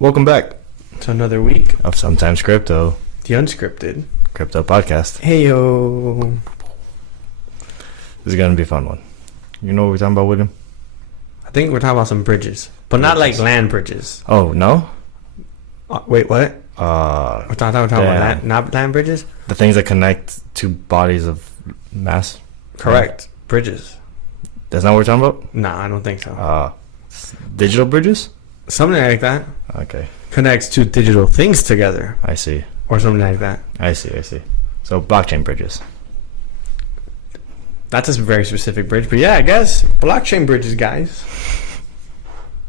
Welcome back to another week of Sometimes Crypto, the unscripted crypto podcast. Hey yo, this is gonna be a fun one. You know what we're talking about, William? I think we're talking about some bridges, but not like land bridges. Oh no! Wait, what? We're talking about not land bridges. The things that connect two bodies of mass. Correct. Bridges. That's not what we're talking about? Nah, I don't think so. Digital bridges? Something like that. Okay. Connects two digital things together. I see. Or something like that. I see. So blockchain bridges. That's a very specific bridge, but yeah, I guess blockchain bridges, guys.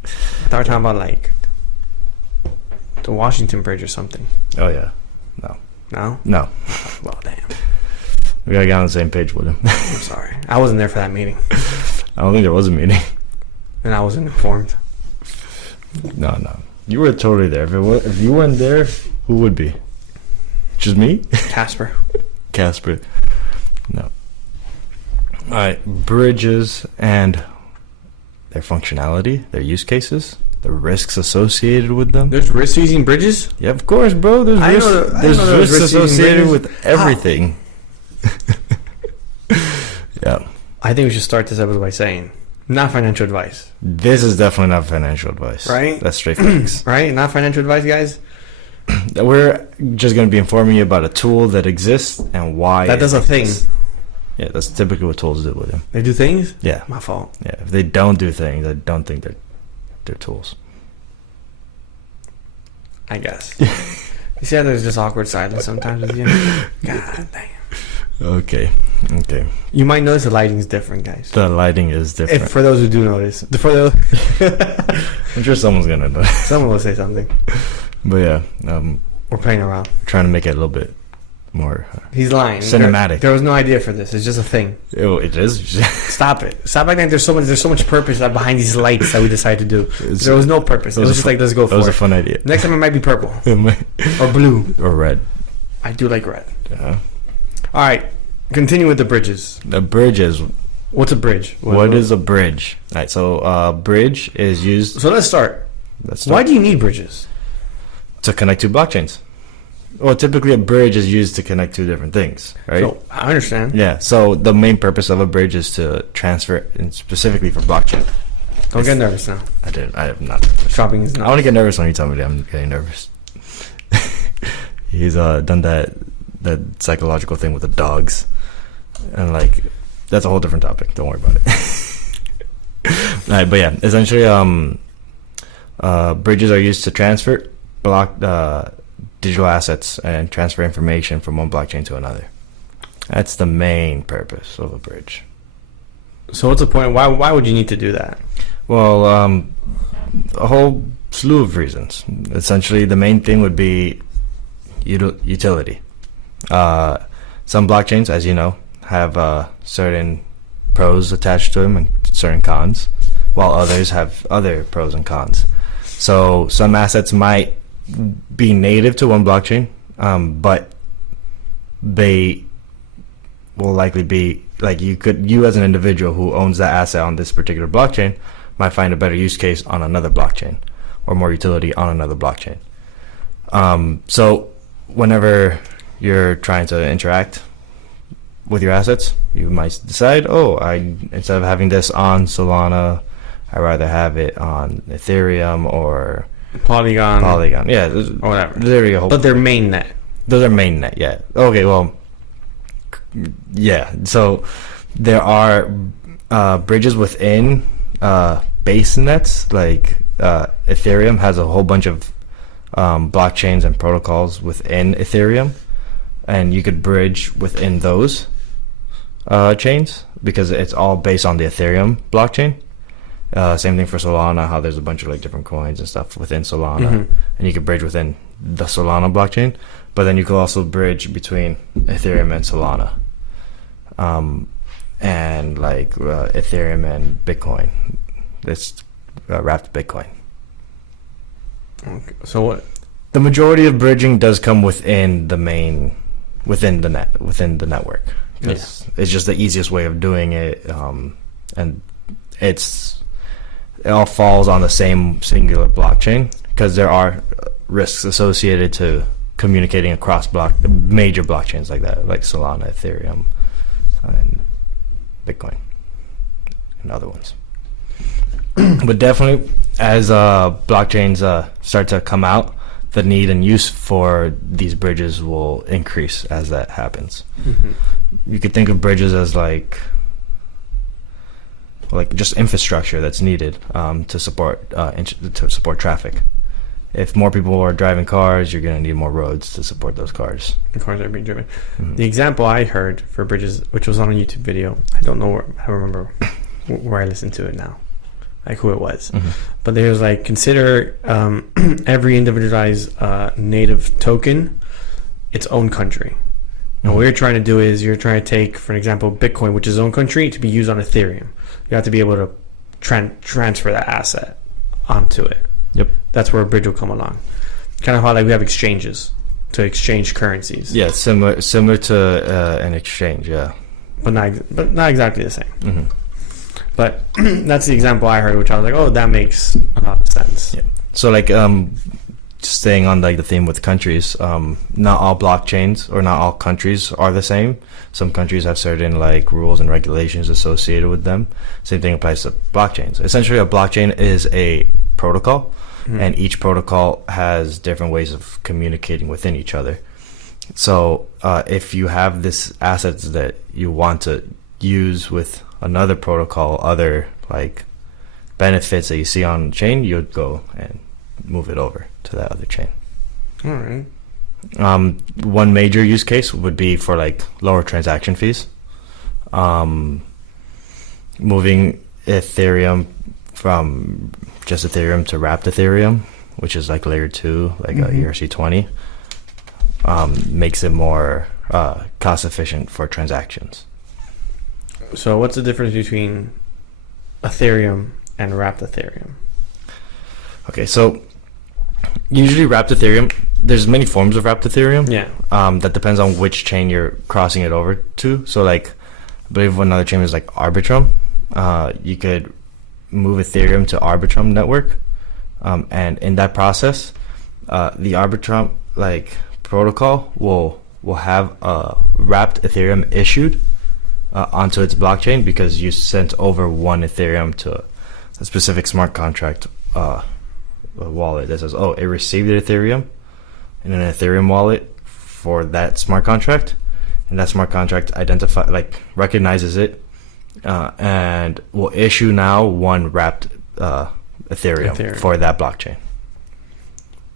I thought we were talking about like the Washington Bridge or something. Oh yeah. No. Well, damn. We gotta get on the same page, William. I'm sorry. I wasn't there for that meeting. I don't think there was a meeting. And I wasn't informed. No. You were totally there. If you weren't there, who would be? Just me? Casper. No. Alright, bridges and their functionality, their use cases, the risks associated with them. There's risks using bridges? Yeah, of course, bro. There's risks associated with everything. Yeah. I think we should start this episode by saying, not financial advice. This is definitely not financial advice. Right? That's straight facts. Right? Not financial advice, guys? We're just going to be informing you about a tool that exists and why that does a thing. Yeah, that's typically what tools do with them. They do things? Yeah. My fault. Yeah, if they don't do things, I don't think they're tools. I guess. You see how there's just awkward silence sometimes with you? God damn. Okay. You might notice the lighting's different, guys. The lighting is different. For those who do notice. I'm sure someone's going to know. Someone will say something. But yeah. We're playing around. Trying to make it a little bit more He's lying. Cinematic. There was no idea for this. It's just a thing. It is. Stop it. Stop acting like there's so much purpose behind these lights that we decided to do. There was no purpose. It was just like, let's go for it. It was a fun idea. Next time it might be purple. Or blue. Or red. I do like red. Yeah. All right. Continue with the bridges. The bridges. What's a bridge? What is a bridge? All right. So bridge is used. So let's start. Why do you need bridges? To connect two blockchains. Well, typically a bridge is used to connect two different things, right? So, I understand. Yeah. So the main purpose of a bridge is to transfer, and specifically for blockchain. Don't get nervous now. I have not. Shopping is not. I want to get nervous when you tell me that I'm getting nervous. He's done that psychological thing with the dogs, and like that's a whole different topic. Don't worry about it. All right, but yeah, essentially, bridges are used to transfer digital assets and transfer information from one blockchain to another. That's the main purpose of a bridge. So what's the point? Why would you need to do that? Well, a whole slew of reasons. Essentially, the main thing would be utility. Some blockchains, as you know, have certain pros attached to them and certain cons, while others have other pros and cons. So some assets might be native to one blockchain, but they will likely be like you as an individual who owns that asset on this particular blockchain might find a better use case on another blockchain or more utility on another blockchain. So whenever you're trying to interact with your assets, you might decide, instead of having this on Solana, I'd rather have it on Ethereum or Polygon, yeah, or whatever. Literally a whole. But they're mainnet. Those are mainnet, yeah. Okay, well, yeah. So there are bridges within base nets. Like Ethereum has a whole bunch of blockchains and protocols within Ethereum, and you could bridge within those chains because it's all based on the Ethereum blockchain. Same thing for Solana, how there's a bunch of like different coins and stuff within Solana, and you can bridge within the Solana blockchain, but then you can also bridge between Ethereum and Solana, and like Ethereum and Bitcoin. It's wrapped Bitcoin. Okay. So what? The majority of bridging does come within the network. Yeah. It's just the easiest way of doing it, and it all falls on the same singular blockchain because there are risks associated to communicating across major blockchains like that, like Solana, Ethereum, and Bitcoin, and other ones. But definitely, as blockchains start to come out, the need and use for these bridges will increase as that happens. You could think of bridges as like just infrastructure that's needed to support traffic. If more people are driving cars, you're going to need more roads to support those cars. The cars are being driven. The example I heard for bridges, which was on a YouTube video, I don't know, I remember where I listened to it now, like who it was. But there was like, consider every individualized native token its own country. And what you're trying to do is you're trying to take, for example, Bitcoin, which is its own country, to be used on Ethereum. You have to be able to transfer that asset onto it. Yep. That's where a bridge will come along. Kind of how like we have exchanges to exchange currencies. Yeah, similar to an exchange. Yeah, but not exactly the same. But that's the example I heard, which I was like, oh, that makes a lot of sense. Yeah. So like staying on like the theme with countries, not all blockchains or not all countries are the same. Some countries have certain like rules and regulations associated with them. Same thing applies to blockchains. Essentially, a blockchain is a protocol, and each protocol has different ways of communicating within each other. So if you have this assets that you want to use with another protocol, other like benefits that you see on the chain, you'd go and move it over to that other chain. All right. One major use case would be for like lower transaction fees. Moving Ethereum from just Ethereum to wrapped Ethereum, which is like layer 2, like a ERC20, makes it more cost efficient for transactions. So what's the difference between Ethereum and wrapped Ethereum? Okay, so usually wrapped Ethereum, there's many forms of wrapped Ethereum. Yeah. That depends on which chain you're crossing it over to. So like, I believe another chain is like Arbitrum. You could move Ethereum to Arbitrum network, and in that process, the Arbitrum like protocol will have wrapped Ethereum issued onto its blockchain because you sent over one Ethereum to a specific smart contract wallet that says, oh, it received an Ethereum in an Ethereum wallet for that smart contract, and that smart contract recognizes it and will issue now one wrapped Ethereum for that blockchain.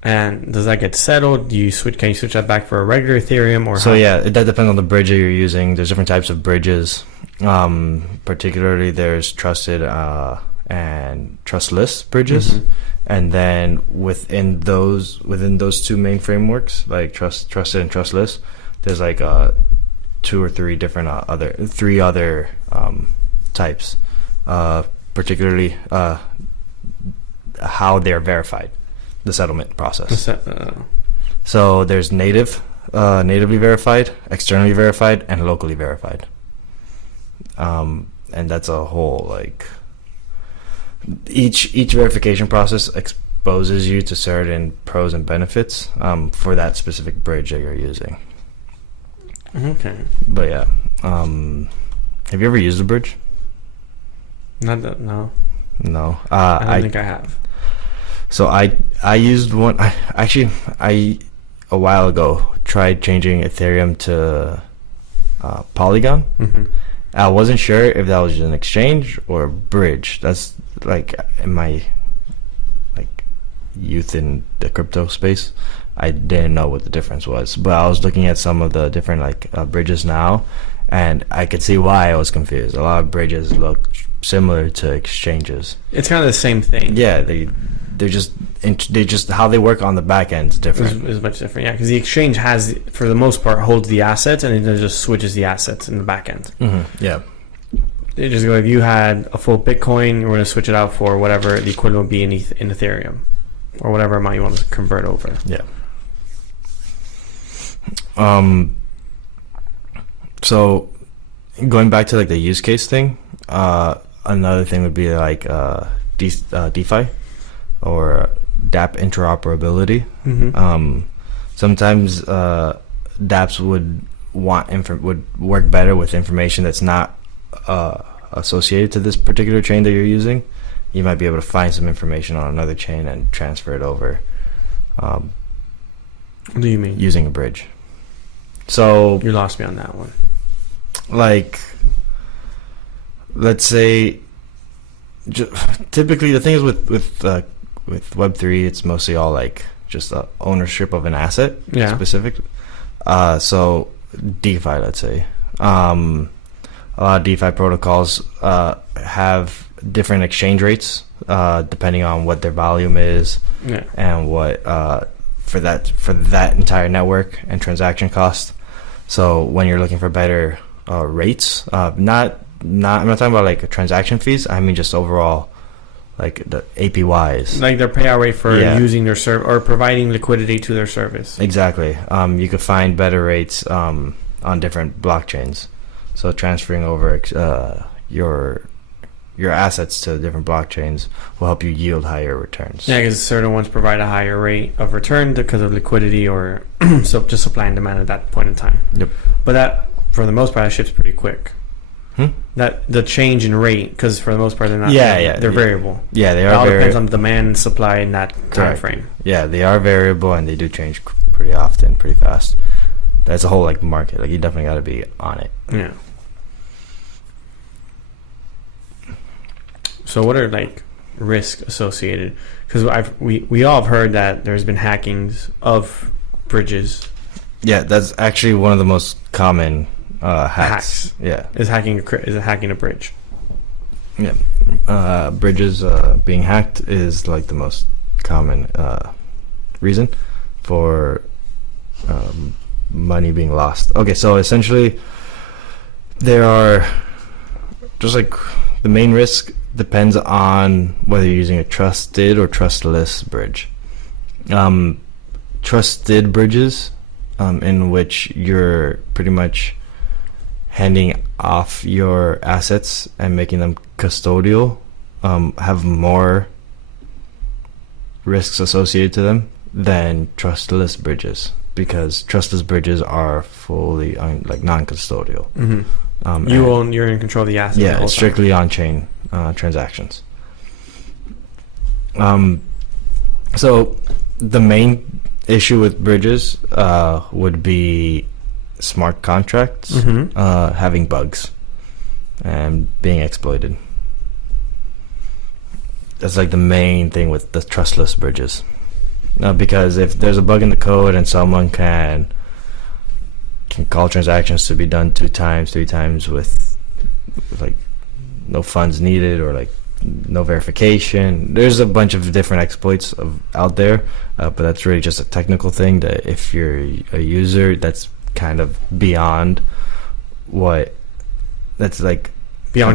And does that get settled? Can you switch that back for a regular Ethereum or? So yeah, that depends on the bridge that you're using. There's different types of bridges. Particularly, there's trusted and trustless bridges, and then within those two main frameworks, like trusted and trustless, there's like 2 or 3 different other types. Particularly, how they're verified. The settlement process. So there's natively verified, externally verified, and locally verified. And that's a whole like each verification process exposes you to certain pros and benefits for that specific bridge that you're using. Okay. But yeah, have you ever used a bridge? Not that, no. No. I don't think I have. So I used one. I a while ago tried changing Ethereum to Polygon. I wasn't sure if that was an exchange or a bridge. That's like in my like youth in the crypto space, I didn't know what the difference was. But I was looking at some of the different like bridges now, and I could see why I was confused. A lot of bridges look similar to exchanges. It's kind of the same thing. Yeah, they just how they work on the back end is different. Is much different, yeah. Because the exchange has, for the most part, holds the assets and it just switches the assets in the back end. Yeah. They just go, if you had a full Bitcoin, we're going to switch it out for whatever the equivalent would be in Ethereum, or whatever amount you want to convert over. Yeah. So going back to like the use case thing, another thing would be like DeFi, or DApp interoperability. Sometimes DApps would work better with information that's not associated to this particular chain that you're using. You might be able to find some information on another chain and transfer it over. What do you mean? Using a bridge. So You lost me on that one. like, let's say, typically the thing is with Web3, it's mostly all like just ownership of an asset, specific. So DeFi, let's say, a lot of DeFi protocols have different exchange rates depending on what their volume is, and what for that entire network and transaction cost. So when you're looking for better rates, I'm not talking about like transaction fees. I mean just overall, like the APYs, like their payout rate for using their service or providing liquidity to their service. Exactly. You could find better rates on different blockchains. So transferring over your assets to different blockchains will help you yield higher returns. Yeah, because certain ones provide a higher rate of return because of liquidity or just supply and demand at that point in time. Yep. But that, for the most part, that shifts pretty quick. That the change in rate, because for the most part they're not. They're variable. Yeah, they are. It all depends on demand and supply in that time frame. Yeah, they are variable and they do change pretty often, pretty fast. That's a whole like market. Like you definitely got to be on it. Yeah. So what are like risks associated? Because we all have heard that there's been hackings of bridges. Yeah, that's actually one of the most common hacks. Yeah, is hacking a bridge. Yeah, bridges being hacked is like the most common reason for money being lost. Okay, so essentially there are just like the main risk depends on whether you're using a trusted or trustless bridge. Trusted bridges, in which you're pretty much handing off your assets and making them custodial, have more risks associated to them than trustless bridges, because trustless bridges are fully like non-custodial. You're in control of the assets. Yeah, it's strictly on-chain transactions. So the main issue with bridges would be smart contracts having bugs and being exploited. That's like the main thing with the trustless bridges. Because if there's a bug in the code and someone can call transactions to be done 2 times, 3 times with like no funds needed or like no verification, there's a bunch of different exploits out there, but that's really just a technical thing that if you're a user, that's kind of beyond beyond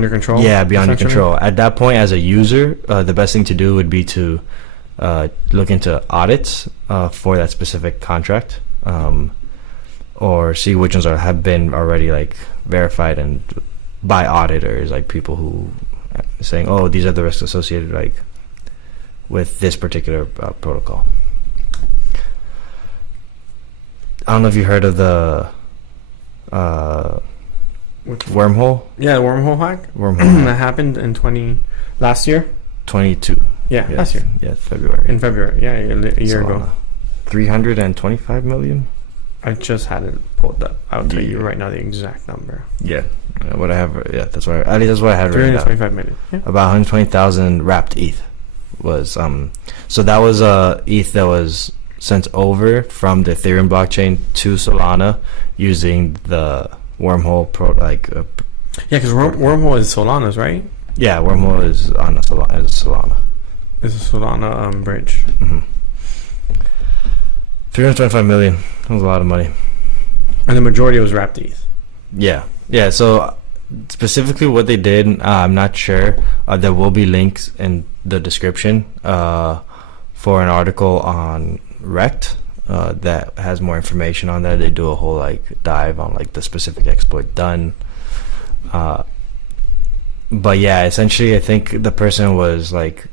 your control. Yeah, beyond your control. At that point, as a user, the best thing to do would be to look into audits for that specific contract, or see which ones have been already like verified and by auditors, like people who saying, oh, these are the risks associated like with this particular protocol. I don't know if you heard of the Wormhole. Yeah, the Wormhole hack. Wormhole that happened in last year. 22. Yeah, last year. Yeah, February. In February. Yeah, a year ago. 325 million. I just had it pulled up. I'll tell you right now the exact number. Yeah, what I have. Yeah, that's what. At least that's what I had. 325 million. Yeah. About 120,000 wrapped ETH was. So that was ETH that was sent over from the Ethereum blockchain to Solana using the Wormhole yeah, because Wormhole is Solana's, right? Yeah, Wormhole is on Solana. It's a Solana bridge. 325 million. That was a lot of money. And the majority was wrapped ETH. Yeah. So specifically what they did, I'm not sure. There will be links in the description for an article on rekt that has more information on that. They do a whole like dive on like the specific exploit done. But yeah, essentially I think the person was like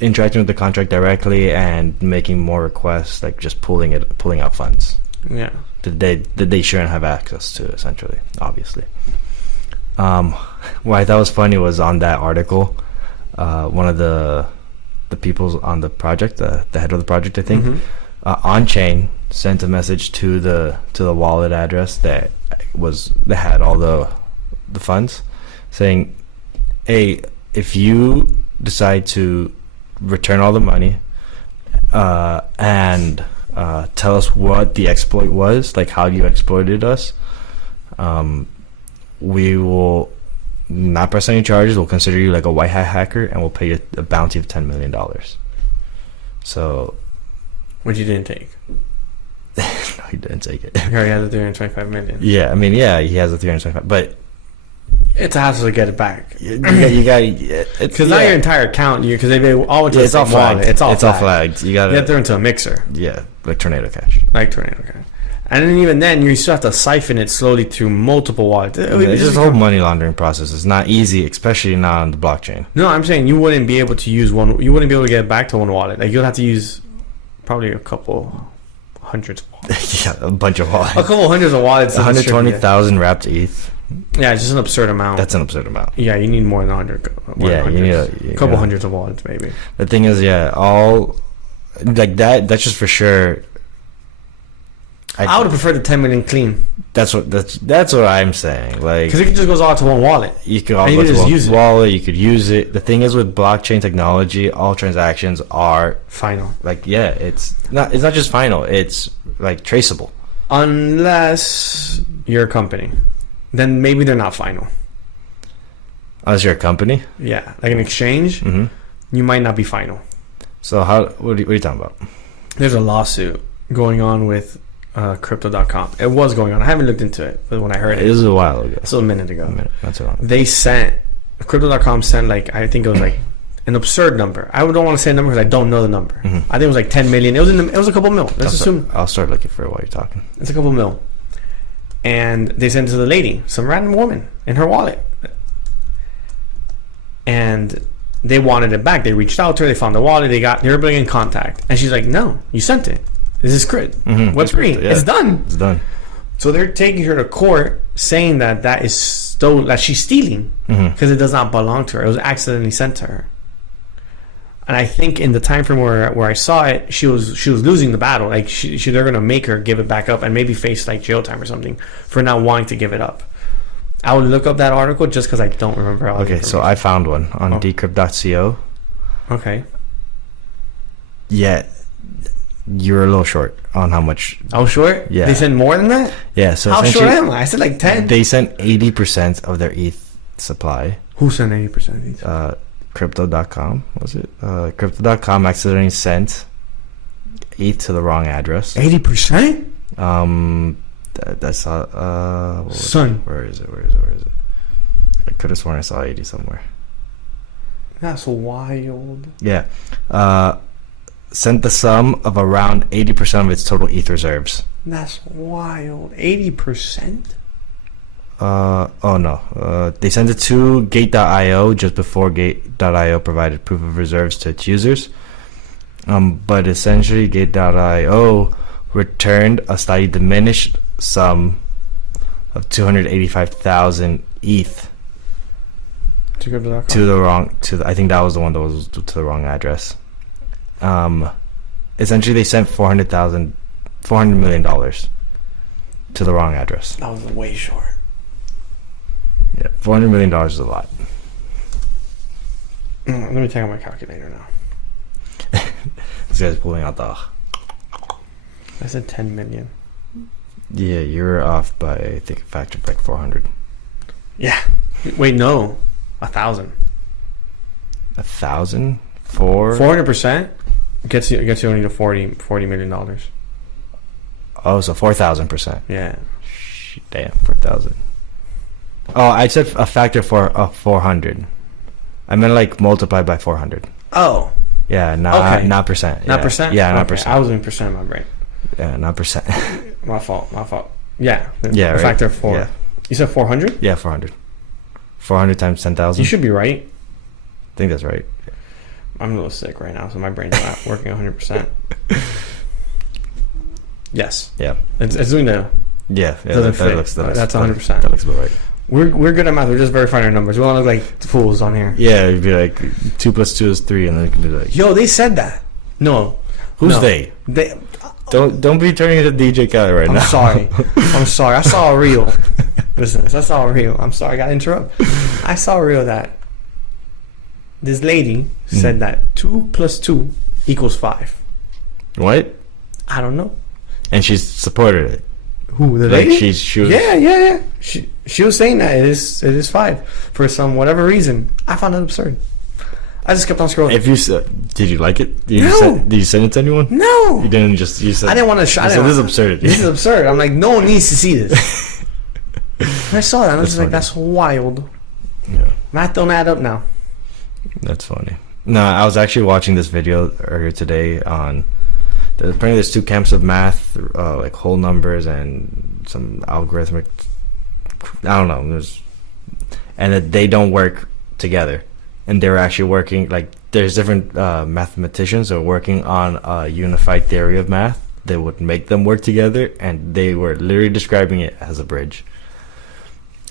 interacting with the contract directly and making more requests, like just pulling out funds. Yeah. That they shouldn't have access to, essentially, obviously. What I thought was funny was on that article, one of the people on the project, the head of the project, I think, on chain sent a message to the wallet address that had all the funds, saying, hey, if you decide to return all the money and tell us what the exploit was, like how you exploited us, we will not press any charges. We'll consider you like a white hat hacker, and we'll pay you a bounty of $10 million. So, which you didn't take. No, he didn't take it. He already has the 325 million. Yeah, I mean, yeah, he has the 325, but it's a hassle to get it back. You got because now your entire account, because they all went to it's all flagged. It's all flagged. You got to get there into a mixer. Yeah, like Tornado Cash. And then even then, you still have to siphon it slowly through multiple wallets. It's just a whole money laundering process. It's not easy, especially not on the blockchain. No, I'm saying you wouldn't be able to use one. You wouldn't be able to get it back to one wallet. Like you'll have to use probably a couple hundreds of wallets. Yeah, a bunch of wallets. A couple hundreds of wallets. 120,000 wrapped ETH. Yeah, it's just an absurd amount. That's an absurd amount. Yeah, you need more than 100. Yeah, you need a couple hundreds of wallets, maybe. The thing is, yeah, all like that. That's just for sure. I would have preferred the 10 million clean. That's what I'm saying. Like, because it just goes all to one wallet. You could all go to one wallet. You could use it. The thing is, with blockchain technology, all transactions are final. Like, yeah, it's not just final. It's like traceable. Unless you're a company, then maybe they're not final. Unless you're a company, yeah, like an exchange, you might not be final. So what are you talking about? There's a lawsuit going on with Crypto.com. It was going on. I haven't looked into it, but when I heard it, it was a while ago. So a minute ago. Not so long. They sent Crypto.com sent like I think it was like an absurd number. I don't want to say a number because I don't know the number. I think it was like 10 million. It was a couple mil. Let's assume. I'll start looking for it while you're talking. It's a couple mil. And they sent it to the lady, some random woman, in her wallet. And they wanted it back. They reached out to her. They found the wallet. They were bringing in contact. And she's like, no, you sent it. This is crit. What's green? Yeah. It's done. It's done. So they're taking her to court saying that is stolen, that she's stealing because it does not belong to her. It was accidentally sent to her. And I think in the time frame where I saw it, she was losing the battle. Like they're gonna make her give it back up and maybe face like jail time or something for not wanting to give it up. I would look up that article just because I don't remember all. Okay, so I found one on decrypt.co. Okay. Yeah, you're a little short on how much. Oh, short? Yeah. They sent more than that? Yeah. So how short am I? I said like 10. They sent 80% of their ETH supply. Who sent 80% of ETH? Crypto.com, was it? Crypto.com accidentally sent ETH to the wrong address. 80%? That's Son. Where is it? I could have sworn I saw 80 somewhere. That's wild. Yeah. Sent the sum of around 80% of its total ETH reserves. That's wild. 80%? Oh no. They sent it to Gate.io just before Gate.io provided proof of reserves to its users. But essentially Gate.io returned a slightly diminished sum of 285,000 ETH to Crypto.com. I think that was the one that was to the wrong address. Essentially they sent $400 million to the wrong address. That was way short. Yeah, $400 million is a lot. Let me take out my calculator now. This guy's pulling out the. I said 10 million. Yeah, you're off by I think a factor of like 400. Yeah. Wait, no, 1,000. 1,000 for 400% gets you only to $40 million. Oh, so 4,000%. Yeah. Damn, 4,000. Oh, I said a factor for 400. I meant like multiplied by 400. Oh. Yeah, not percent. Not percent? Yeah, not okay. percent. I was in percent in my brain. Yeah, not percent. My fault. Yeah. Yeah, a right. factor of 4. Yeah. You said 400? Yeah, 400. 400 times 10,000. You should be right. I think that's right. I'm a little sick right now, so my brain's not working 100%. Yes. Yeah. It's doing the... Yeah. Doesn't fit. That's 100%. That looks about right. We're good at math. We're just verifying our numbers. We don't look like fools on here. Yeah, it'd be like 2 + 2 is 3, and then it can be like... Yo, they said that. No. Who's No. they? They... Don't be turning into DJ Khaled right now. I'm sorry. I saw a reel. Listen, I saw a reel. I'm sorry. I got to interrupt. I saw a reel that this lady said that 2 + 2 = 5. What? I don't know. And she supported it. Who, the Like lady? she was... Yeah. She was saying that it is 5 for some whatever reason. I found it absurd. I just kept on scrolling. If you did you like it? Did you send it to anyone? No. You didn't just... You said... I didn't want to... So this is absurdity. This is absurd. I'm like, no one needs to see this. And I saw that, and I was just like, funny. that's wild. Yeah. Math don't add up now. That's funny. No, I was actually watching this video earlier today on... Apparently there's 2 camps of math, like whole numbers and some algorithmic... I don't know. And that they don't work together. And they're actually working... Like, there's different mathematicians that are working on a unified theory of math that would make them work together, and they were literally describing it as a bridge.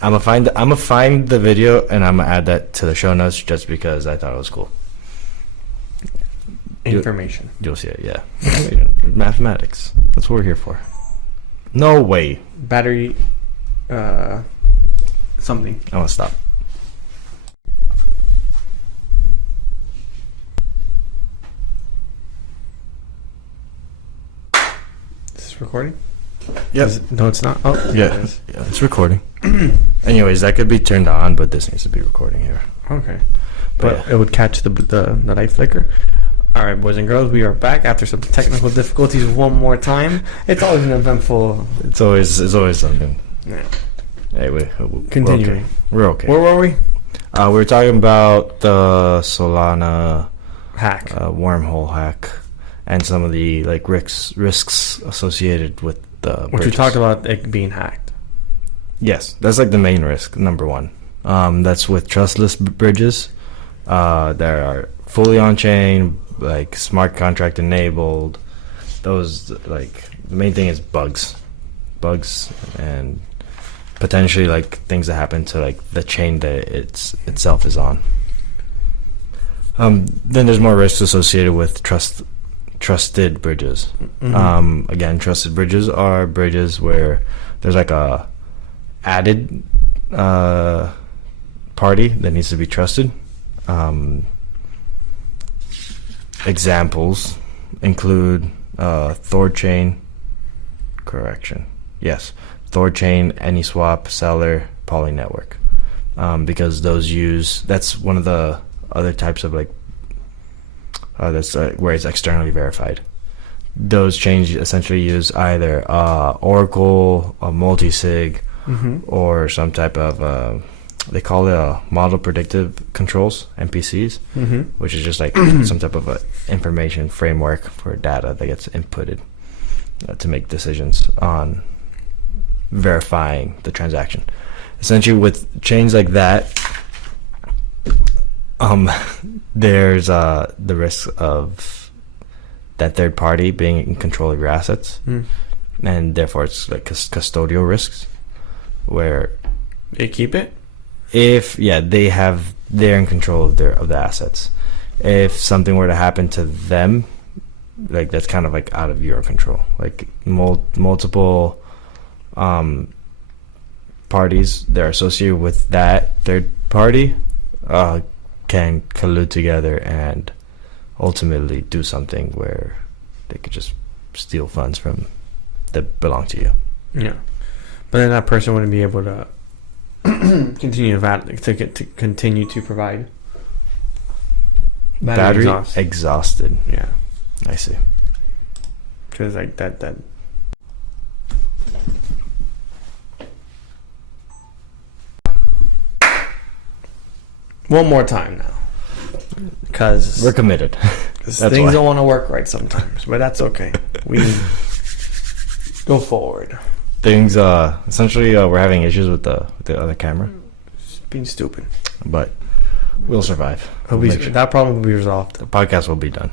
I'm gonna find the video, and I'm gonna add that to the show notes just because I thought it was cool. Information. You'll see it, yeah. Mathematics. That's what we're here for. No way. Battery... something. I want to stop. Is this recording? Yep. No, it's not. Oh, Yeah. it is. Yeah, it's recording. Anyways, that could be turned on, but this needs to be recording here. Okay. But But it would catch the light flicker. All right, boys and girls, we are back after some technical difficulties one more time. It's always an eventful... It's always something. Yeah. Hey, Continuing. We're okay. Where were we? We were talking about the Solana Hack. wormhole hack and some of the like risks associated with the Which we bridges. talked about it being hacked. Yes, that's like the main risk, number one. That's with trustless bridges that are fully on chain, like smart contract enabled. Those, like, the main thing is bugs and potentially like things that happen to like the chain that itself is on. Then there's more risks associated with trusted bridges. Mm-hmm. Again, trusted bridges are bridges where there's like a added party that needs to be trusted. Examples include ThorChain. ThorChain, AnySwap, Seller, Poly Network, because those that's one of the other types of like that's where it's externally verified. Those chains essentially use either Oracle, a multi-sig, or some type of they call it model predictive controls, MPCs, which is just like some type of information framework for data that gets inputted to make decisions on verifying the transaction. Essentially, with chains like that, there's the risk of that third party being in control of your assets, and therefore it's like custodial risks, where They keep it? they're in control of the assets. If something were to happen to them, like that's kind of like out of your control. Like multiple parties that are associated with that third party can collude together and ultimately do something where they could just steal funds from that belong to you. Yeah. But then that person wouldn't be able to continue to continue to provide Battery exhausted. Yeah. I see. Because like that one more time now, because We're committed. things why. don't want to work right sometimes, but that's okay. We go forward. Things essentially we're having issues with the other camera, Just being stupid. but We'll survive. That problem will be resolved. The podcast will be done.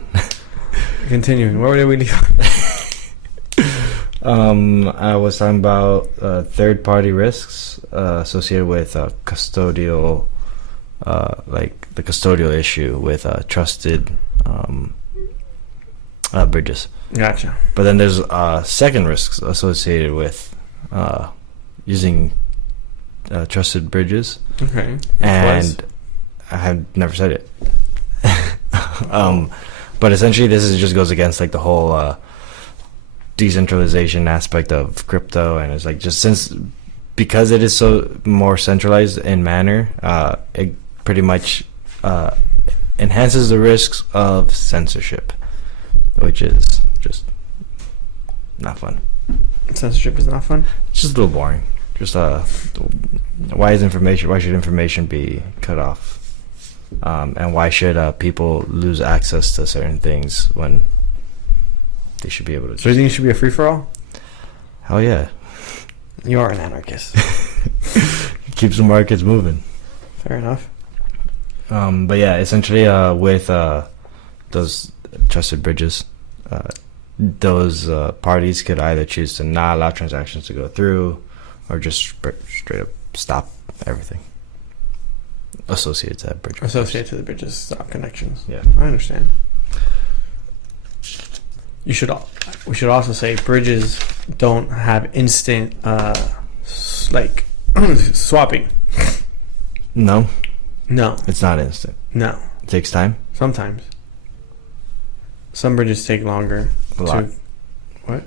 Continuing, where did we leave? I was talking about third-party risks associated with custodial, like the custodial issue with trusted bridges. Gotcha. But then there's second risks associated with using trusted bridges. Okay. And I have never said it. But essentially, just goes against like the whole decentralization aspect of crypto, and it's like because it is so more centralized in manner, it pretty much enhances the risks of censorship, which is just not fun. Censorship is not fun. It's just a little boring. Just why should information be cut off? And why should people lose access to certain things when they should be able to? So you think it should be a free for all? Hell yeah! You are an anarchist. Keeps the markets moving. Fair enough. But yeah, essentially, with those trusted bridges, those parties could either choose to not allow transactions to go through, or just straight up stop everything associated to that bridge. Associated to the bridges, stop connections. Yeah, I understand. We should also say bridges don't have instant like swapping. No, it's not instant. No, it takes time. Sometimes some bridges take longer. A lot. What?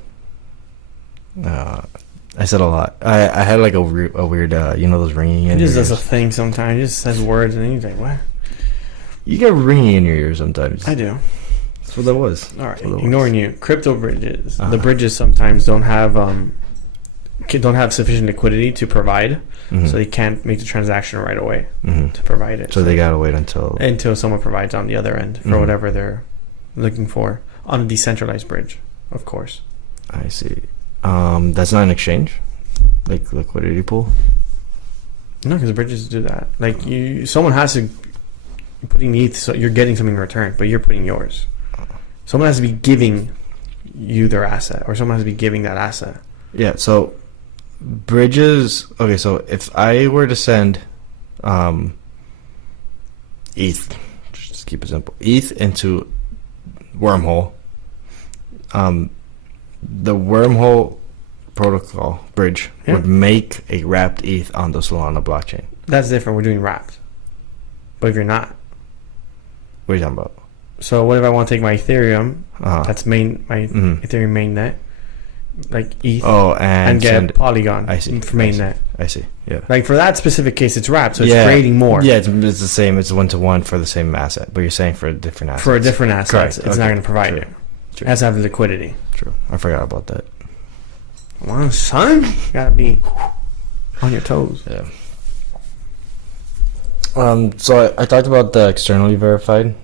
I said a lot. I had like a weird those ringing in it just your does ears. a thing sometimes. It just says words and then you're like, what? You get ringing in your ears sometimes. I do. That's what that was. All right, ignoring you. Crypto bridges. Uh-huh. The bridges sometimes don't have sufficient liquidity to provide, Mm-hmm. so they can't make the transaction right away Mm-hmm. to provide it. So they gotta wait until someone provides on the other end for Mhm. whatever they're looking for on a decentralized bridge, of course. I see. That's not an exchange, like liquidity pool. No, because bridges do that. Like someone has to putting ETH, so you're getting something in return, but you're putting yours. Someone has to be giving you their asset, or someone has to be giving that asset. Yeah. So bridges. Okay. So if I were to send ETH, just keep it simple, ETH into Wormhole, the Wormhole protocol bridge would make a wrapped ETH on the Solana blockchain. That's different. We're doing wrapped. But if you're not, What are you talking about? so what if I want to take my Ethereum? That's Ethereum mainnet, like ETH, and get send, Polygon. I see. For mainnet. I see. Yeah. Like for that specific case, it's wrapped, so it's creating more. Yeah, it's the same. It's 1-to-1 for the same asset, but you're saying for a different asset. For a different asset, Correct. it's not going to provide it. True. It has to have the liquidity. True. I forgot about that. Well, son, you gotta be on your toes. Yeah. So I talked about the externally verified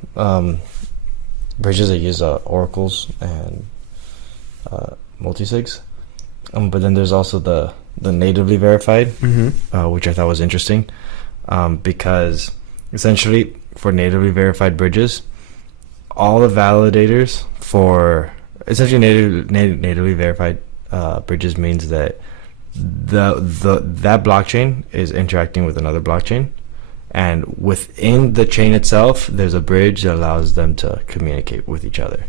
bridges that use oracles and multisigs, but then there's also the natively verified, which I thought was interesting, because essentially for natively verified bridges, all the validators for essentially natively verified bridges means that that blockchain is interacting with another blockchain. And within the chain itself, there's a bridge that allows them to communicate with each other.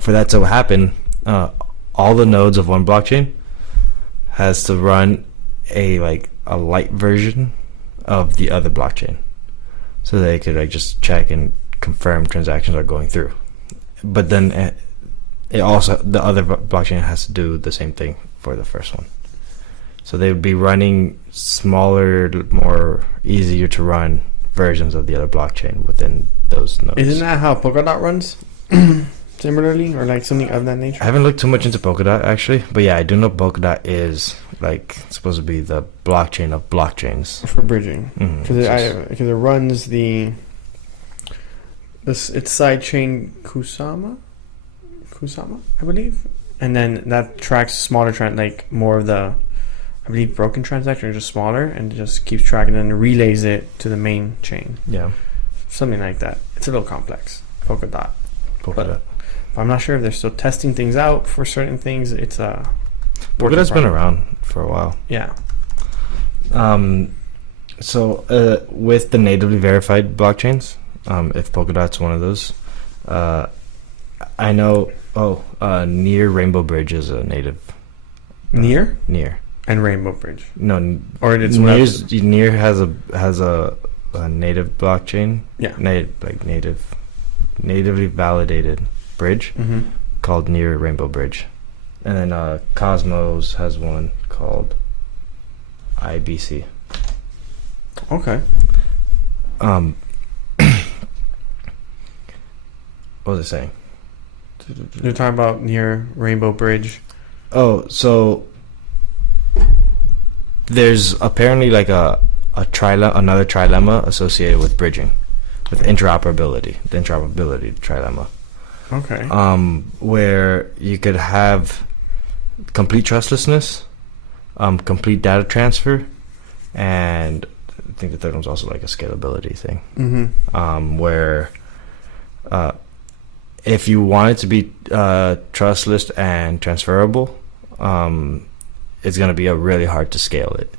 For that to happen, all the nodes of one blockchain has to run a light version of the other blockchain, so they could just check and confirm transactions are going through. But then it also, the other blockchain has to do the same thing for the first one. So they would be running smaller, more easier to run versions of the other blockchain within those nodes. Isn't that how Polkadot runs? Similarly, or like something of that nature? I haven't looked too much into Polkadot actually, but yeah, I do know Polkadot is supposed to be the blockchain of blockchains for bridging, because it runs its sidechain Kusama, I believe, and then that tracks smaller more of the I believe broken transactions are just smaller, and it just keeps track and then relays it to the main chain. Yeah. Something like that. It's a little complex. Polkadot. Polkadot. But I'm not sure if they're still testing things out for certain things. It's a Polkadot's been around for a while. Yeah. So with the natively verified blockchains, if Polkadot's one of those, I know. Near Rainbow Bridge is a native. Near And Rainbow Bridge. No, or it's Near has a native blockchain. Yeah. Natively validated bridge called Near Rainbow Bridge, and then Cosmos has one called IBC. Okay. What was I saying? You're talking about Near Rainbow Bridge. Oh, so there's apparently like another trilemma associated with bridging, with interoperability, the interoperability trilemma. Okay. Where you could have complete trustlessness, complete data transfer, and I think the third one's also like a scalability thing. Where if you want it to be trustless and transferable, it's going to be really hard to scale it.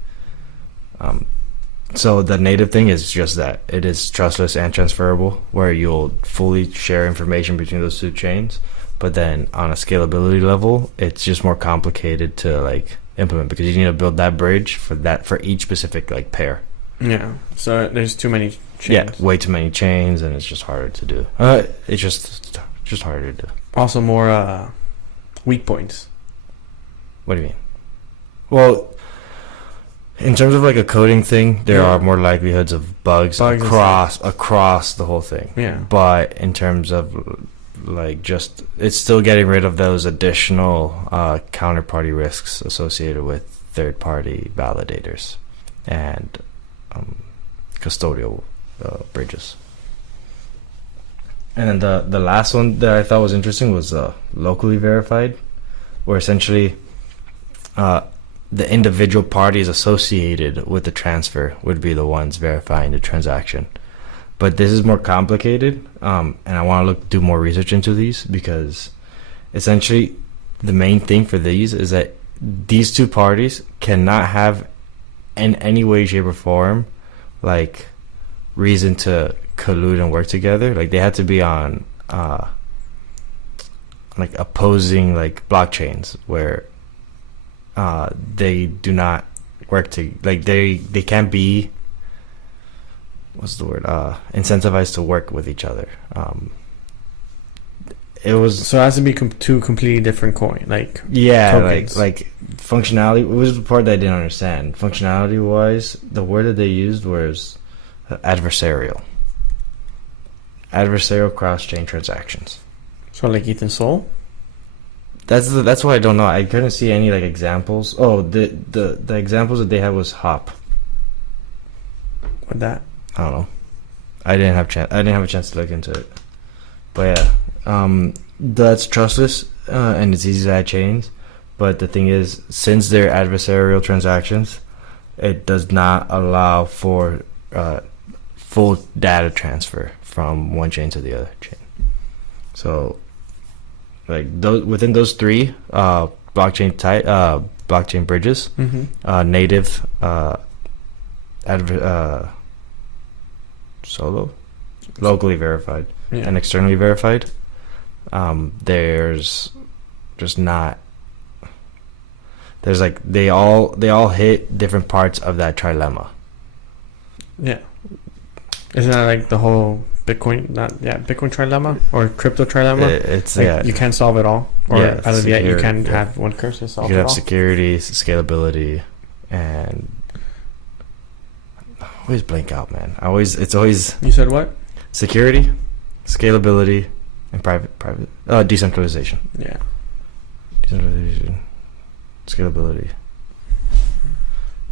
So the native thing is just that. It is trustless and transferable, where you'll fully share information between those two chains. But then on a scalability level, it's just more complicated to like implement, because you need to build that bridge for each specific like pair. Yeah. So there's too many chains. Yeah, way too many chains, and it's just harder to do. It's just harder to do. Also more weak points. What do you mean? Well, in terms of like a coding thing, there are more likelihoods of bugs across the whole thing. Yeah. But in terms of like it's still getting rid of those additional counterparty risks associated with third-party validators and custodial bridges. And then the last one that I thought was interesting was locally verified, where essentially the individual parties associated with the transfer would be the ones verifying the transaction. But this is more complicated, and I want to do more research into these, because essentially the main thing for these is that these two parties cannot have in any way, shape, or form like reason to collude and work together. Like they had to be on like opposing like blockchains where they do not work to like they can't be, what's the word, incentivized to work with each other. It was, so it has to be two completely different coin, like tokens. like functionality. It was the part that I didn't understand. Functionality wise, the word that they used was adversarial cross-chain transactions. So like ETH and Sol. That's why I don't know. I couldn't see any like examples. Oh, the examples that they had was Hop. What that? I don't know. I didn't have a chance to look into it. But yeah, that's trustless and it's easy to add chains. But the thing is, since they're adversarial transactions, it does not allow for full data transfer from one chain to the other chain. So, like within those three blockchain bridges, native, solo, locally verified, and externally verified, there's just not. There's like they all hit different parts of that trilemma. Yeah, isn't that like the whole Bitcoin trilemma or crypto trilemma? It's like you can't solve it all, or as of yet you can have one cursor solve it all. You can have security, scalability, and I always blank out, man. It's always. You said what? Security, scalability, and decentralization. Yeah. Decentralization, scalability.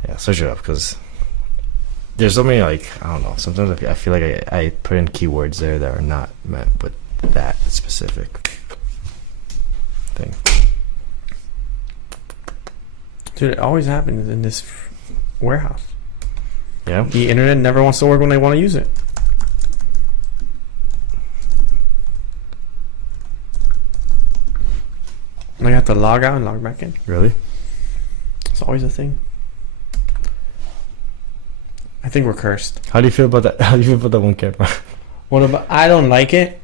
Yeah, search it up, because there's so many, like, I don't know. Sometimes I feel like I put in keywords there that are not meant with that specific thing. Dude, it always happens in this warehouse. Yeah. The internet never wants to work when they want to use it. I have to log out and log back in. Really? It's always a thing. I think we're cursed. How do you feel about that? How do you feel about that one camera? What about? I don't like it.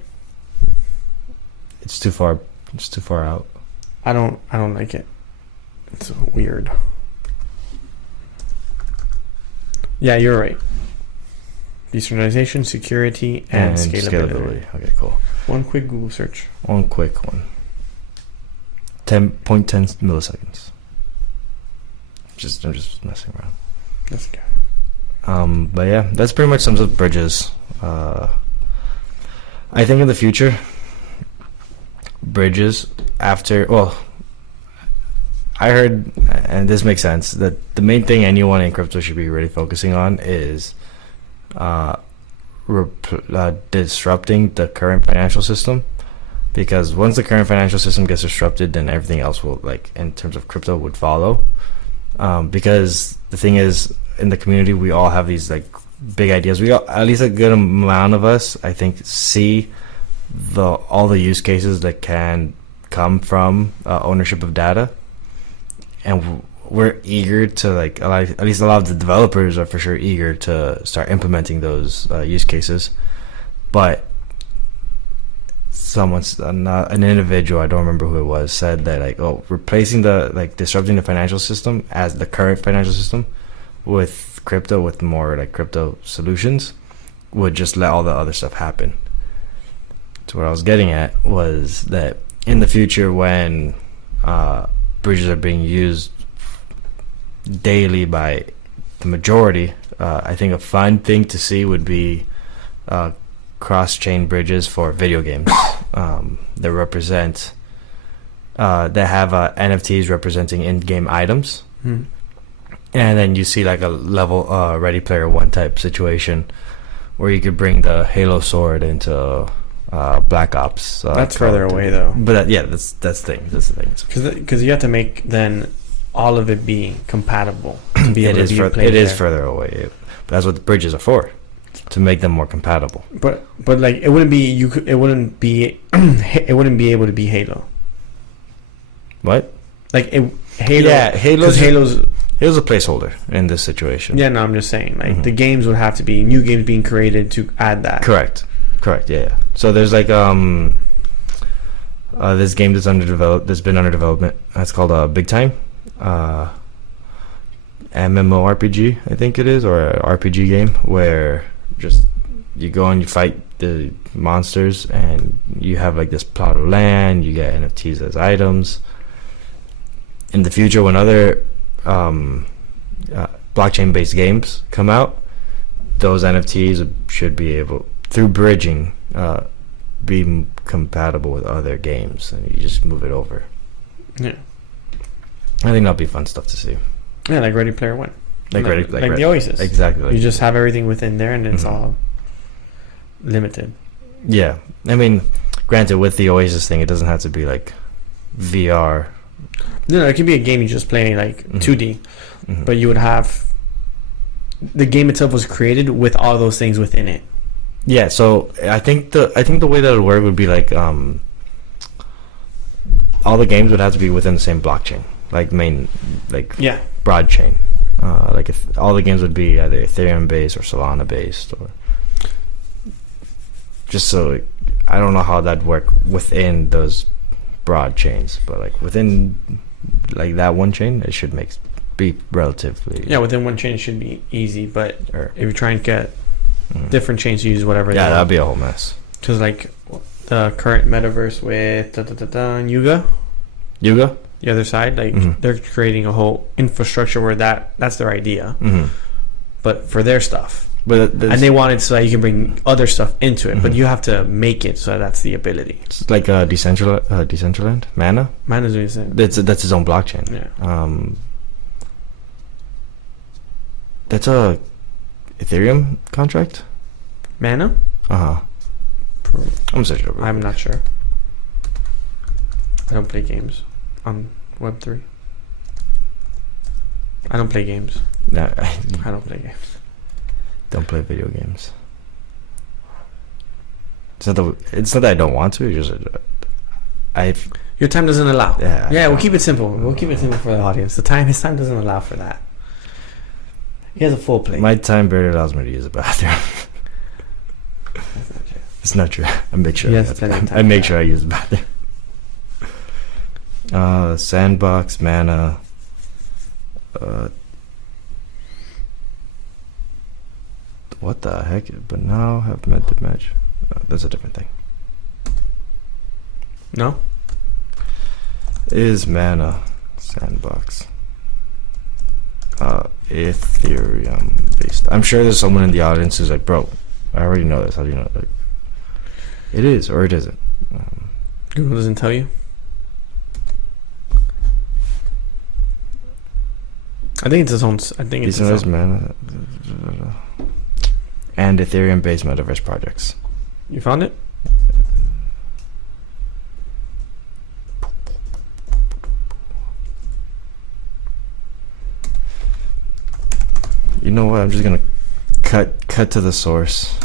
It's too far. It's too far out. I don't like it. It's weird. Yeah, you're right. Decentralization, security, and scalability. Okay, cool. One quick Google search. One quick one. 10.10 milliseconds. I'm just messing around. That's good. But yeah, that's pretty much sums up bridges. I think in the future, bridges I heard, and this makes sense, that the main thing anyone in crypto should be really focusing on is disrupting the current financial system. Because once the current financial system gets disrupted, then everything else will, like, in terms of crypto, would follow. Because the thing is, in the community, we all have these, like, big ideas. We all, at least a good amount of us, I think, see all the use cases that can come from ownership of data. And we're eager to, like, at least a lot of the developers are for sure eager to start implementing those use cases. But an individual, I don't remember who it was, said that, like, replacing disrupting the financial system as the current financial system with crypto, with more, like, crypto solutions, would just let all the other stuff happen. So what I was getting at was that in the future, when bridges are being used daily by the majority, I think a fun thing to see would be cross-chain bridges for video games that represent that have NFTs representing in-game items. And then you see, like, a level Ready Player One type situation where you could bring the Halo sword into Black Ops. That's further away, though. But that's the thing. That's the thing. Because you have to make then all of it be compatible to be able to be played. It is further away. But that's what the bridges are for, to make them more compatible. But like, it wouldn't be it wouldn't be able to be Halo. What? Like Halo? Yeah, Halo's a placeholder in this situation. Yeah, no, I'm just saying, like, the games would have to be new games being created to add that. Correct. Yeah. So there's, like, this game that's been under development. It's called Big Time. MMORPG, I think it is, or a RPG game where just you go and you fight the monsters, and you have, like, this plot of land. You get NFTs as items. In the future, when other blockchain-based games come out, those NFTs should be able, through bridging, be compatible with other games, and you just move it over. Yeah, I think that'll be fun stuff to see. Yeah, like Ready Player One, like the Oasis. Exactly. You just have everything within there, and it's all limited. Yeah, I mean, granted, with the Oasis thing, it doesn't have to be, like, VR. No, it could be a game you just play, like, 2D, but you would have the game itself was created with all those things within it. Yeah, so I think the way that it would work would be, like, all the games would have to be within the same blockchain, like broad chain. Like, if all the games would be either Ethereum based or Solana based, or just so, I don't know how that'd work within those broad chains, but, like, within, like, that one chain, it should be relatively. Yeah, within one chain it should be easy, but if you try and get different chains to use whatever. Yeah, that'd be a whole mess. Because, like, the current metaverse with Yuga, the other side, like, they're creating a whole infrastructure where that's their idea, but for their stuff. But and they want it so that you can bring other stuff into it, but you have to make it so that's the ability. It's like Decentraland, Mana. Mana's doing the same. That's its own blockchain. Yeah. That's a Ethereum contract. Mana. I'm searching over. I'm not sure. I don't play games on Web3. I don't play games. No, I don't play games. don't play video games. It's not that I don't want to. It's just Your time doesn't allow. Yeah. We'll keep it simple. We'll keep it simple for the audience. His time doesn't allow for that. He has a full plate. My time barely allows me to use the bathroom. That's not true. It's not true. I make sure. Yes, plenty of time I make for sure I use the bathroom. Sandbox, mana. What the heck? But now have method match. That's a different thing. No? Is mana sandbox Ethereum based? I'm sure there's someone in the audience who's like, bro, I already know this. How do you know? Like, it is or it isn't. Google doesn't tell you? I think it's its own. I think it's its own. Mana and Ethereum based metaverse projects. You found it? You know what? I'm just gonna cut to the source.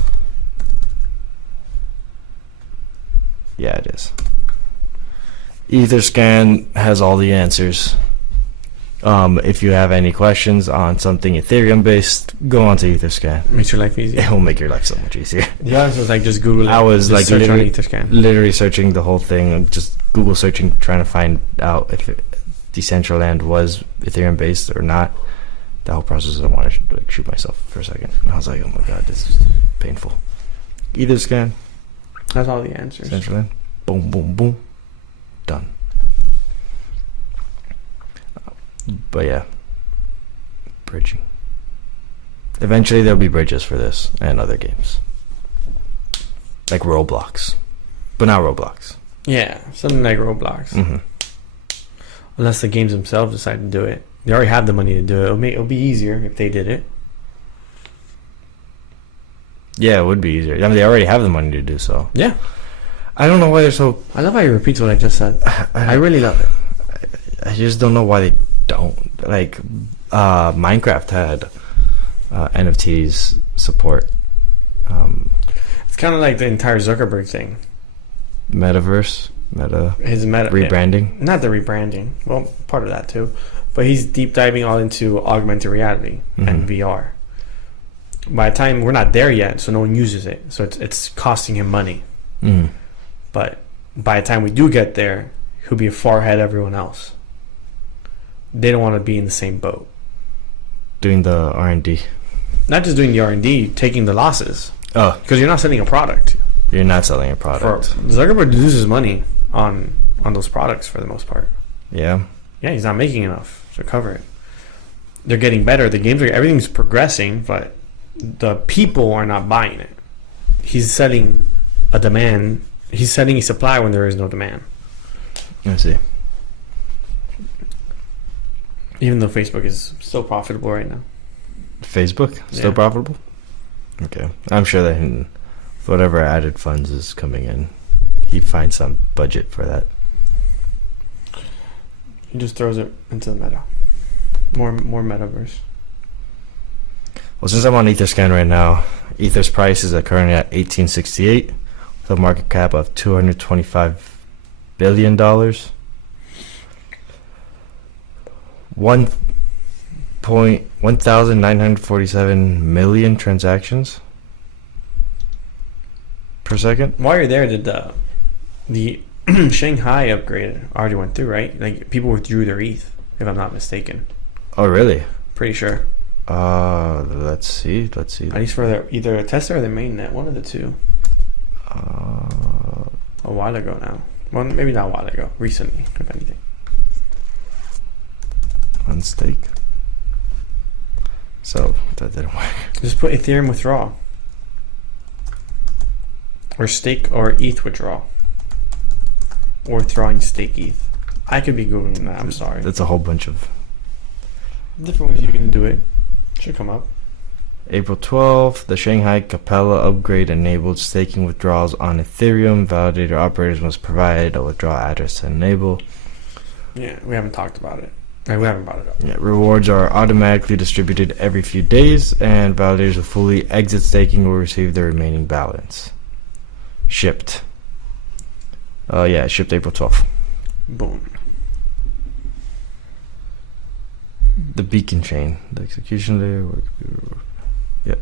Yeah, it is. Etherscan has all the answers. If you have any questions on something Ethereum based, go on to Etherscan. Makes your life easy. It will make your life so much easier. The others was like just Google it. I was just like search on literally, Etherscan. literally searching the whole thing, just Google searching, trying to find out if Decentraland was Ethereum based or not. The whole process, I wanted to like shoot myself for a second. And I was like, oh my god, this is painful. Etherscan. That's all the answers. Decentraland. Boom, boom, boom. Done. But yeah. Bridging. Eventually there'll be bridges for this and other games. Like Roblox. But not Roblox. Yeah, something like Roblox. Mm-hmm. Unless the games themselves decide to do it. They already have the money to do it. It'll be easier if they did it. Yeah, it would be easier. I mean, they already have the money to do so. Yeah. I don't know why they're so... I love how you repeat what I just said. I really love it. I just don't know why they don't. Like, Minecraft had NFTs support. It's kind of like the entire Zuckerberg thing. Metaverse. His rebranding. Not the rebranding. Well, part of that too. But he's deep diving all into augmented reality and VR. By the time we're not there yet, so no one uses it. So it's costing him money. Mm. But by the time we do get there, he'll be far ahead of everyone else. They don't want to be in the same boat. Doing the R&D. Not just doing the R&D, taking the losses. Oh. Because you're not selling a product. You're not selling a product. Zuckerberg loses money on those products for the most part. Yeah. Yeah, he's not making enough to cover it. They're getting better. The games everything's progressing, but the people are not buying it. He's setting a demand. He's setting a supply when there is no demand. I see. Even though Facebook is still profitable right now. Facebook? Still profitable? Okay. I'm sure that whatever added funds is coming in, he finds some budget for that. He just throws it into the meta. More metaverse. Well, since I'm on Etherscan right now, Ether's price is currently at 1868 with a market cap of $225 billion. 1,947 million transactions per second. While you're there, did the Shanghai upgrade already went through, right? Like people withdrew their ETH, if I'm not mistaken. Oh, really? Pretty sure. Let's see. At least for either a tester or the mainnet, one of the two. A while ago now. Well, maybe not a while ago. Recently, if anything. On stake. So that didn't work. Just put Ethereum withdrawal. Or stake or ETH withdrawal. Or throwing stake ETH. I could be Googling that, I'm sorry. That's a whole bunch of different ways you can do it. Should come up. April 12th, the Shanghai Capella upgrade enabled staking withdrawals on Ethereum. Validator operators must provide a withdrawal address to enable. Yeah, we haven't talked about it. We haven't brought it up. Yeah, rewards are automatically distributed every few days, and validators who fully exit staking will receive the remaining balance. Shipped. Shipped April 12th. Boom. The beacon chain. The execution layer. Yeah.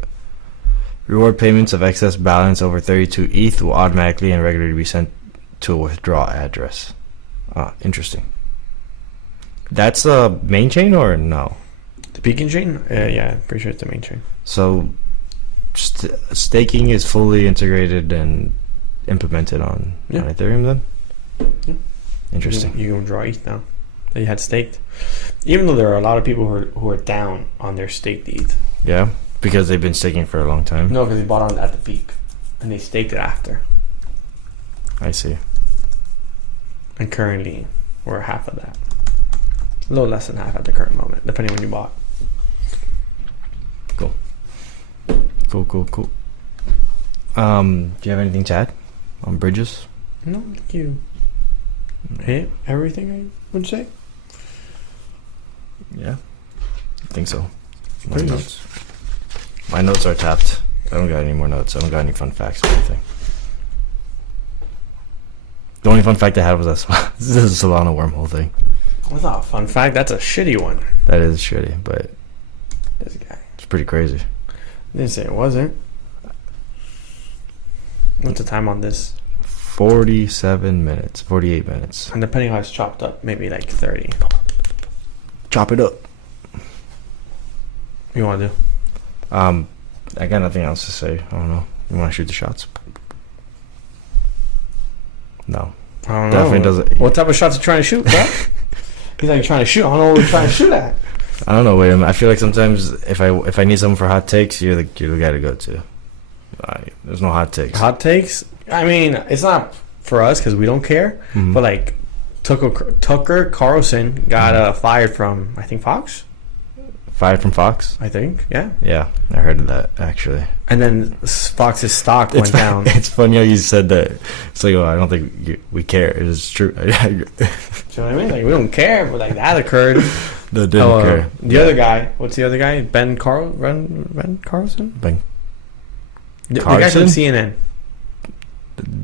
Reward payments of excess balance over 32 ETH will automatically and regularly be sent to a withdrawal address. Interesting. That's a main chain or no? The beacon chain? Yeah, pretty sure it's the main chain. So staking is fully integrated and implemented on Ethereum then? Yeah. Interesting. You can draw ETH now that you had staked. Even though there are a lot of people who are down on their staked ETH. Yeah, because they've been staking for a long time. No, because they bought on at the peak and they staked it after. I see. And currently we're half of that. A little less than half at the current moment, depending when you bought. Cool. Do you have anything to add on bridges? No, thank you. Hit everything I would say. Yeah, I think so. Pretty My notes are tapped. I don't got any more notes. I don't got any fun facts or anything. The only fun fact I had was this is a Solana wormhole thing. What's a fun fact? That's a shitty one. That is shitty, but This guy. it's pretty crazy. Didn't say it wasn't. What's the time on this? 47 minutes, 48 minutes. And depending on how it's chopped up, maybe like 30. Chop it up. You want to do? I got nothing else to say. I don't know. You want to shoot the shots? No. I don't Definitely know. doesn't. What type of shots are you trying to shoot, bro? He's like trying to shoot. I don't know what we're trying to shoot at. I don't know. Wait a minute. I feel like sometimes if I need something for hot takes, you're the guy to go to. There's no hot takes. Hot takes? I mean, it's not for us because we don't care. Mhm. But like Tucker Carlson got fired from, I think, Fox. Fired from Fox? I think, yeah. Yeah, I heard of that actually. And then Fox's stock went down. It's funny how you said that. It's like, I don't think we care. It is true. Do you know what I mean? Like, we don't care, but like that occurred. They didn't care. The other guy, what's the other guy? Ben Carlson? Ben The guy from Carlson? CNN.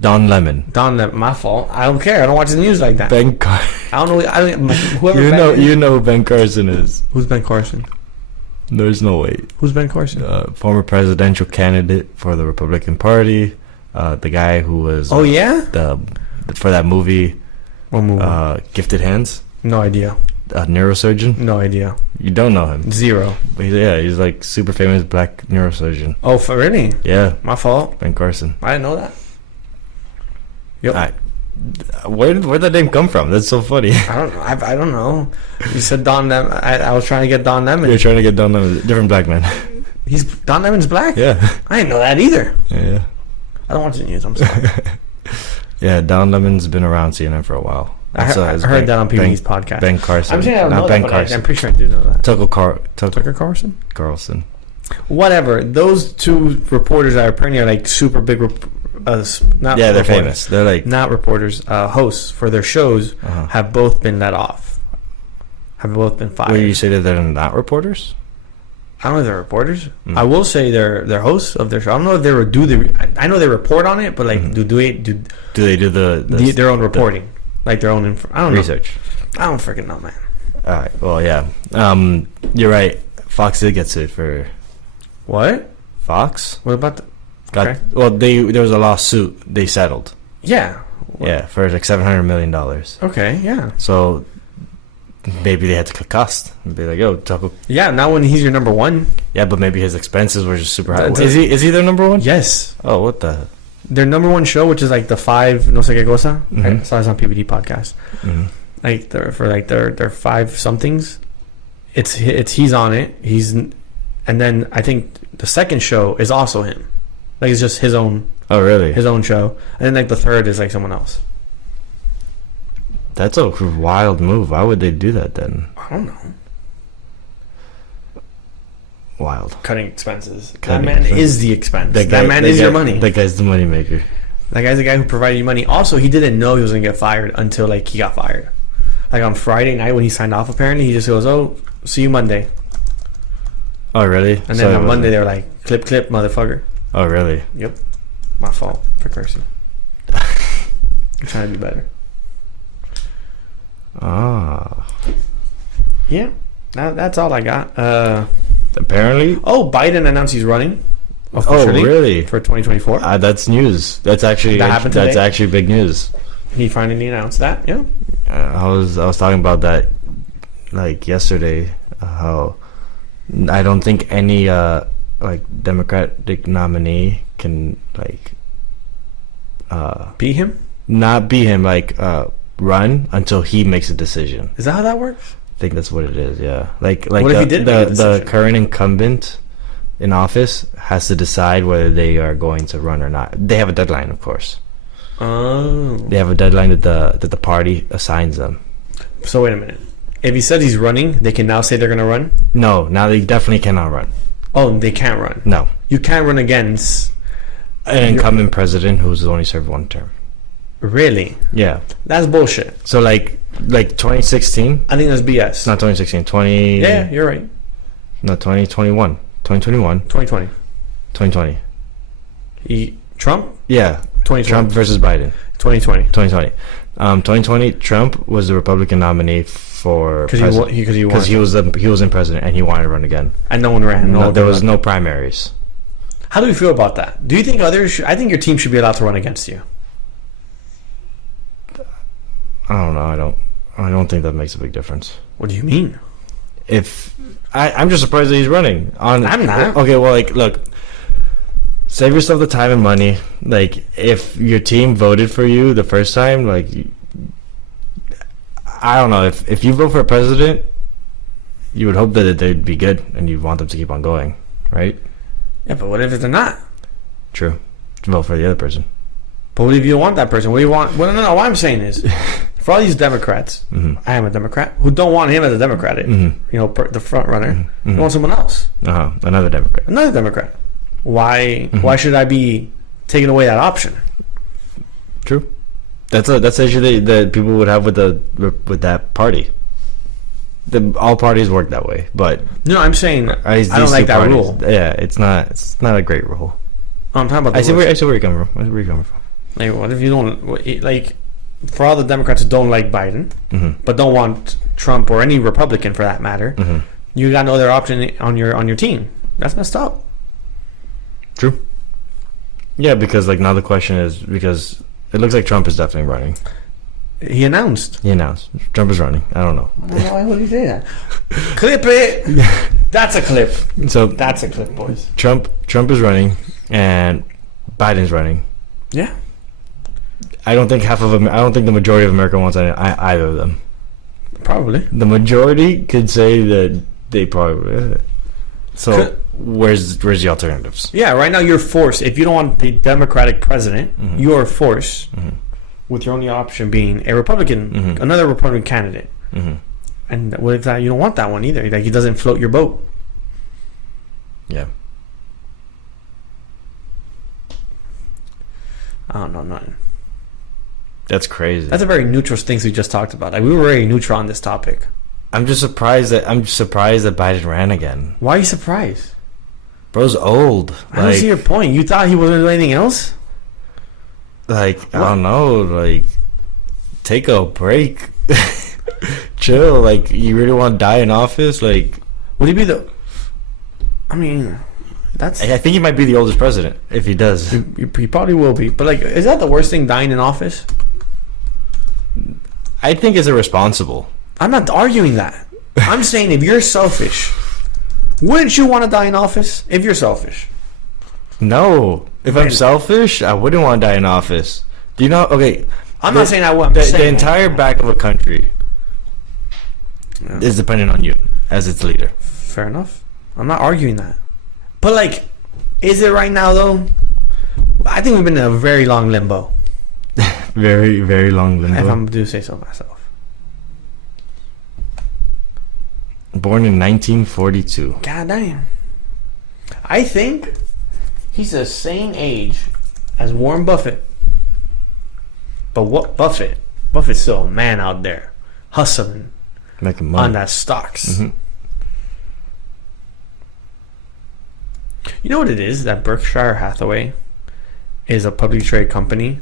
Don Lemon. Don Lemon. My fault. I don't care. I don't watch the news like that. Ben Car. I don't know. Whoever You know who Ben Carson is. Who's Ben Carson? There's no way. Who's Ben Carson? Former presidential candidate for the Republican Party. The guy who was Oh yeah. For that movie. What movie? Gifted Hands. No idea. A neurosurgeon. No idea. You don't know him. Zero. But he's like super famous black neurosurgeon. Oh, for really? Yeah, My fault. Ben Carson. I didn't know that. Yep. Where'd that name come from? That's so funny. I don't know. I don't know. You said Don Lemon. I was trying to get Don Lemon. You're trying to get Don Lemon, different black man. Don Lemon's black? Yeah. I didn't know that either. Yeah. I don't watch the news. I'm sorry. Yeah, Don Lemon's been around CNN for a while. I heard that on PB's podcast. Ben Carson. I'm saying I don't Not know Ben that, but Carson. I'm pretty sure I do know that. Tucker Carlson? Carlson. Whatever. Those two reporters that are apparently are like super big. Not Yeah, they're reporters, famous. They're like not reporters. Hosts for their shows have both been let off. Have both been fired. Where you say that they're not reporters? I don't know if they're reporters. I will say they're hosts of their show. I don't know if they I know they report on it, but like do they do their own reporting, like their own I don't know. Research. I don't freaking know, man. All right. Well, yeah. You're right. Fox did get sued for What? Fox. What about Okay. Well, there was a lawsuit. They settled. Yeah. Yeah, for like $700 million. Okay. Yeah. So maybe they had to cut costs and be like, "Yo, Taco." Yeah. Now when he's your number one. Yeah, but maybe his expenses were just super high. That's- Is he their number one? Yes. Oh, what the? Their number one show, which is like the 5 no sé qué cosa. Mhm. I saw this on PBD podcast. Mhm. Like their 5 somethings. He's on it. And then I think the second show is also him. Like it's just his own Oh, really? show. And then like the third is like someone else. That's a wild move. Why would they do that then? I don't know. Wild. Cutting expenses. Cutting that man expenses. is the expense. That man is your money. That guy's the money maker. That guy's the guy who provided you money. Also, he didn't know he was gonna get fired until like he got fired. Like on Friday night when he signed off, apparently he just goes, "Oh, see you Monday." Oh, really? And then on Monday they were like, "Clip, clip, motherfucker." Oh, really? Yep. My fault for cursing. I'm trying to be better. Ah. Yeah. That's all I got. Apparently. Oh, Biden announced he's running. Oh, Officially really? For 2024. That's news. That's actually happened today? that's actually big news. He finally announced that. Yeah. I was talking about that like yesterday. How I don't think any like Democratic nominee can like Be him? not be him, like run until he makes a decision. Is that how that works? I think that's what it is. Yeah, like What if he didn't make a the decision? current incumbent in office has to decide whether they are going to run or not. They have a deadline, of course. Oh. They have a deadline that the party assigns them. So wait a minute. If he says he's running, they can now say they're going to run? No, now they definitely cannot run. Oh, they can't run. No, You can't run against. an incumbent president who's only served one term. Really? Yeah. That's bullshit. So like 2016, I think that's BS. not 2016, 20 Yeah, you're right. no 2021, 2021, 2020. 2020. Trump? Yeah, 2020. Trump versus Biden. 2020. 2020. 2020, Trump was the Republican nominee for Because he was in president and he wanted to run again. And no one ran. There was no primaries. How do we feel about that? Do you think I think your team should be allowed to run against you. I don't know. I don't think that makes a big difference. What do you mean? If I'm just surprised that he's running. I'm not. Okay, well, like, look, save yourself the time and money. Like, if your team voted for you the first time, like, I don't know. If you vote for a president, you would hope that they'd be good and you'd want them to keep on going, right? Yeah, but what if they're not? True. Vote for the other person. But what if you don't want that person? What do you want? Well, no. What I'm saying is, for all these Democrats, I am a Democrat, who don't want him as a Democrat, the front runner, they want someone else. Another Democrat. Another Democrat. Why should I be taking away that option? True. That's the issue that people would have with that party. All parties work that way, but no, I'm saying I don't like that rule. Yeah, it's not a great rule. I'm talking about. I see where you're coming from. Like, what if you don't like? For all the Democrats who don't like Biden, but don't want Trump or any Republican for that matter, you got no other option on your team. That's messed up. True. Yeah, because like now the question is, because it looks like Trump is definitely running. He announced Trump is running. I don't know. Why would he say that? Clip it. That's a clip. So that's a clip, boys. Trump is running, and Biden's running. Yeah. I don't think the majority of America wants either of them. Probably. The majority could say that they probably. So where's the alternatives? Yeah, right now you're forced. If you don't want the Democratic president, you are forced, with your only option being a Republican, another Republican candidate. And what if that you don't want that one either? Like, he doesn't float your boat. Yeah. I don't know nothing. That's crazy. That's a very neutral things we just talked about. Like, we were very neutral on this topic. I'm surprised that Biden ran again. Why are you surprised? Bro's old. I don't see your point. You thought he wasn't doing anything else? Like, what? I don't know. Like, take a break. Chill. Like, you really want to die in office? Like, would he be the? I mean, that's. I think he might be the oldest president if he does. He probably will be. But like, is that the worst thing? Dying in office? I think it's irresponsible. I'm not arguing that. I'm saying if you're selfish, wouldn't you want to die in office? If you're selfish. No. If I'm selfish, I wouldn't want to die in office. Do you know? Okay. I'm not saying I would. The entire back of a country is dependent on you as its leader. Fair enough. I'm not arguing that. But like, is it right now though? I think we've been in a very long limbo. Very, very long limbo. If I'm to say so myself. Born in 1942. God damn. I think he's the same age as Warren Buffett. But what Buffett's still a man out there. hustling Making money on that stocks. Mm-hmm. You know what it is? That Berkshire Hathaway is a publicly traded company.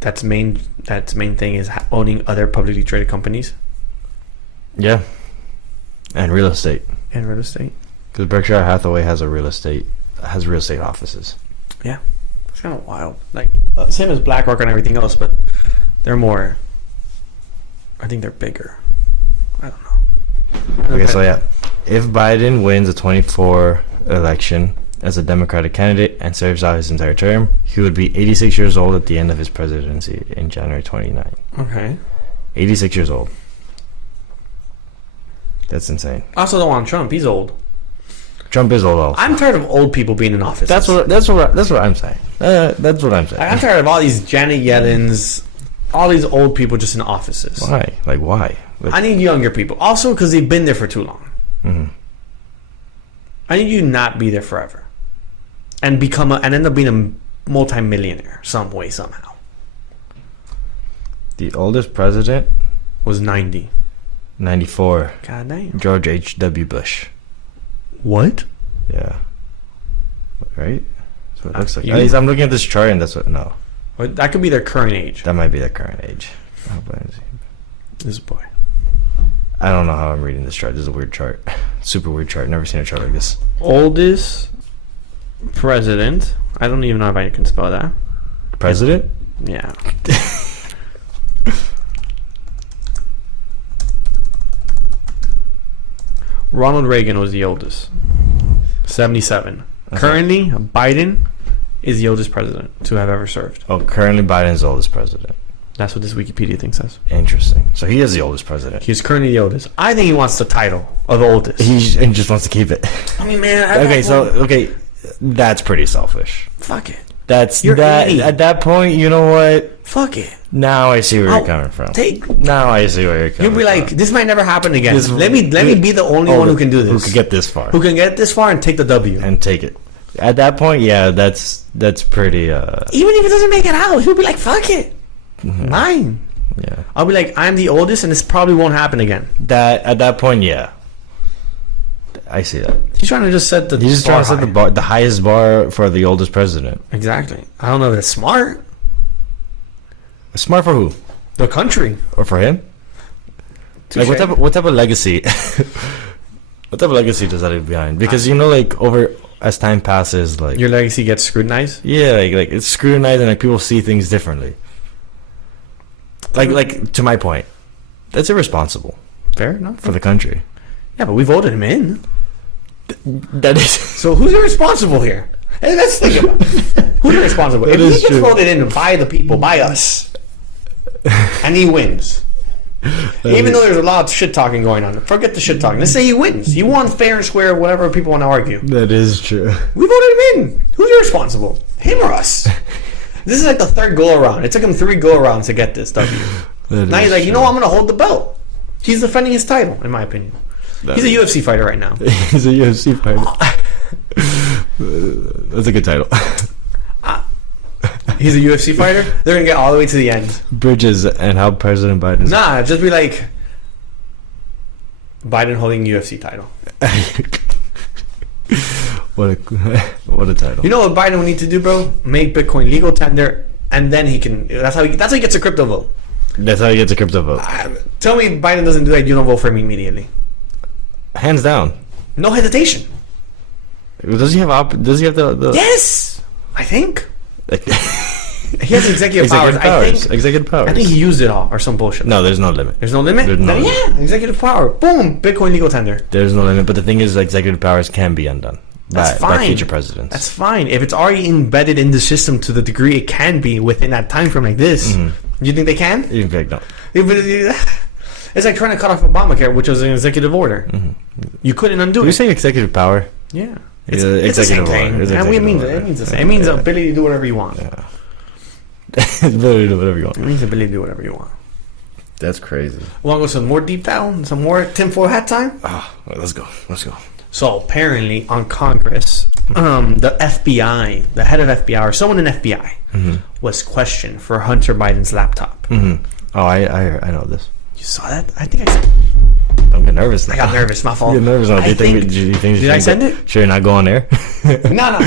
That's main thing is owning other publicly traded companies. Yeah, and real estate. And real estate. Because Berkshire Hathaway has real estate offices. Yeah, it's kind of wild. Like same as BlackRock and everything else, but they're more. I think they're bigger. I don't know. Okay, so yeah, if Biden wins the 24 election as a Democratic candidate and serves out his entire term, he would be 86 years old at the end of his presidency in January 29. Okay. 86 years old. That's insane. I also don't want Trump. He's old. Trump is old also. I'm tired of old people being in office. That's what I'm saying. That's what I'm saying. I'm tired of all these Janet Yellens, all these old people just in offices. Why? Like why? I need younger people. Also because they've been there for too long. Mm-hmm. I need you to not be there forever. And end up being a multi-millionaire some way, somehow. The oldest president Was 90. 94. God damn. George H.W. Bush. What? Yeah. Right? That's what it looks like. You- At least I'm looking at this chart and that's what. No. Well, that could be their current age. That might be their current age. This boy. I don't know how I'm reading this chart. This is a weird chart. Super weird chart. Never seen a chart like this. Oldest president. I don't even know if I can spell that. President? Yeah. Ronald Reagan was the oldest. 77. Okay. Currently, Biden is the oldest president to have ever served. Oh, currently Biden's the oldest president. That's what this Wikipedia thing says. Interesting. So he is the oldest president. He's currently the oldest. I think he wants the title of oldest. And just wants to keep it. I mean, man. Okay, that's pretty selfish. Fuck it. You're 80. At that point, you know what? Fuck it. Now I see where you're coming from. Now I see where you're coming from. You'll be like, this might never happen again. Let me be the only one who can do this. Who could get this far. Who can get this far and take the W. And take it. At that point, yeah, that's pretty Even if it doesn't make it out, he'll be like, fuck it. Mhm. Mine. Yeah. I'll be like, I'm the oldest and this probably won't happen again. At that point, yeah. I see that. He's trying to just set the He's just trying to set the highest bar for the oldest president. Exactly. I don't know if it's smart. Smart for who? The country. Or for him? Touché. Like what type of legacy? What type of legacy does that leave behind? Because like over as time passes, like Your legacy gets scrutinized? yeah, like it's scrutinized and like people see things differently. Like to my point, that's irresponsible Fair enough. for the country. Yeah, but we voted him in. That is So who's irresponsible here? Hey, let's think about it. Who's irresponsible? That If he is gets true. voted in by the people, by us, and he wins, even though there's a lot of shit talking going on, forget the shit talking. Let's say he wins. He won fair and square, whatever people want to argue. that is true. We voted him in. Who's irresponsible? Him or us? This is like the third go around. It took him 3 go arounds to get this W. Now he's like, you know what? I'm going to hold the belt. He's defending his title, in my opinion. He's a UFC fighter right now. He's a UFC fighter. That's a good title. He's a UFC fighter. They're going to get all the way to the end. Bridges and how President Biden's Nah, just be like Biden holding UFC title. what a title. You know what Biden would need to do, bro? Make Bitcoin legal tender, and then he can. That's how he gets a crypto vote. That's how you get a crypto vote. Tell me Biden doesn't do that. You don't vote for him immediately. Hands down. No hesitation. Does he have the Yes, I think like, he has executive powers. Executive powers. I think he used it all or some bullshit. No, there's no limit. There's no limit. There's no Then, limit. yeah, executive power. Boom, Bitcoin legal tender. There's no limit. But the thing is, executive powers can be undone That's by fine. future presidents. That's fine if it's already embedded in the system to the degree it can be within that time frame like this. Mm-hmm. You think they can? In fact, no. It's like trying to cut off Obamacare, which was an executive order. Mm-hmm. You couldn't undo You're it. saying executive power? Yeah. It's It's the same executive thing. order. It's And it executive means order. it means the same. It means the ability to do whatever you want. Yeah. It's ability to do whatever you want. It means the ability to do whatever you want. That's crazy. Want to go some more deep down? Some more tinfoil hat time? Let's go. So apparently on Congress, the FBI, the head of FBI, or someone in FBI, was questioned for Hunter Biden's laptop. Mm-hmm. Oh, I know this. You saw that? I think I said. Don't get nervous now. I got nervous. My fault. You get nervous now. Do you think? Did I send it? Sure, you're not going there. No.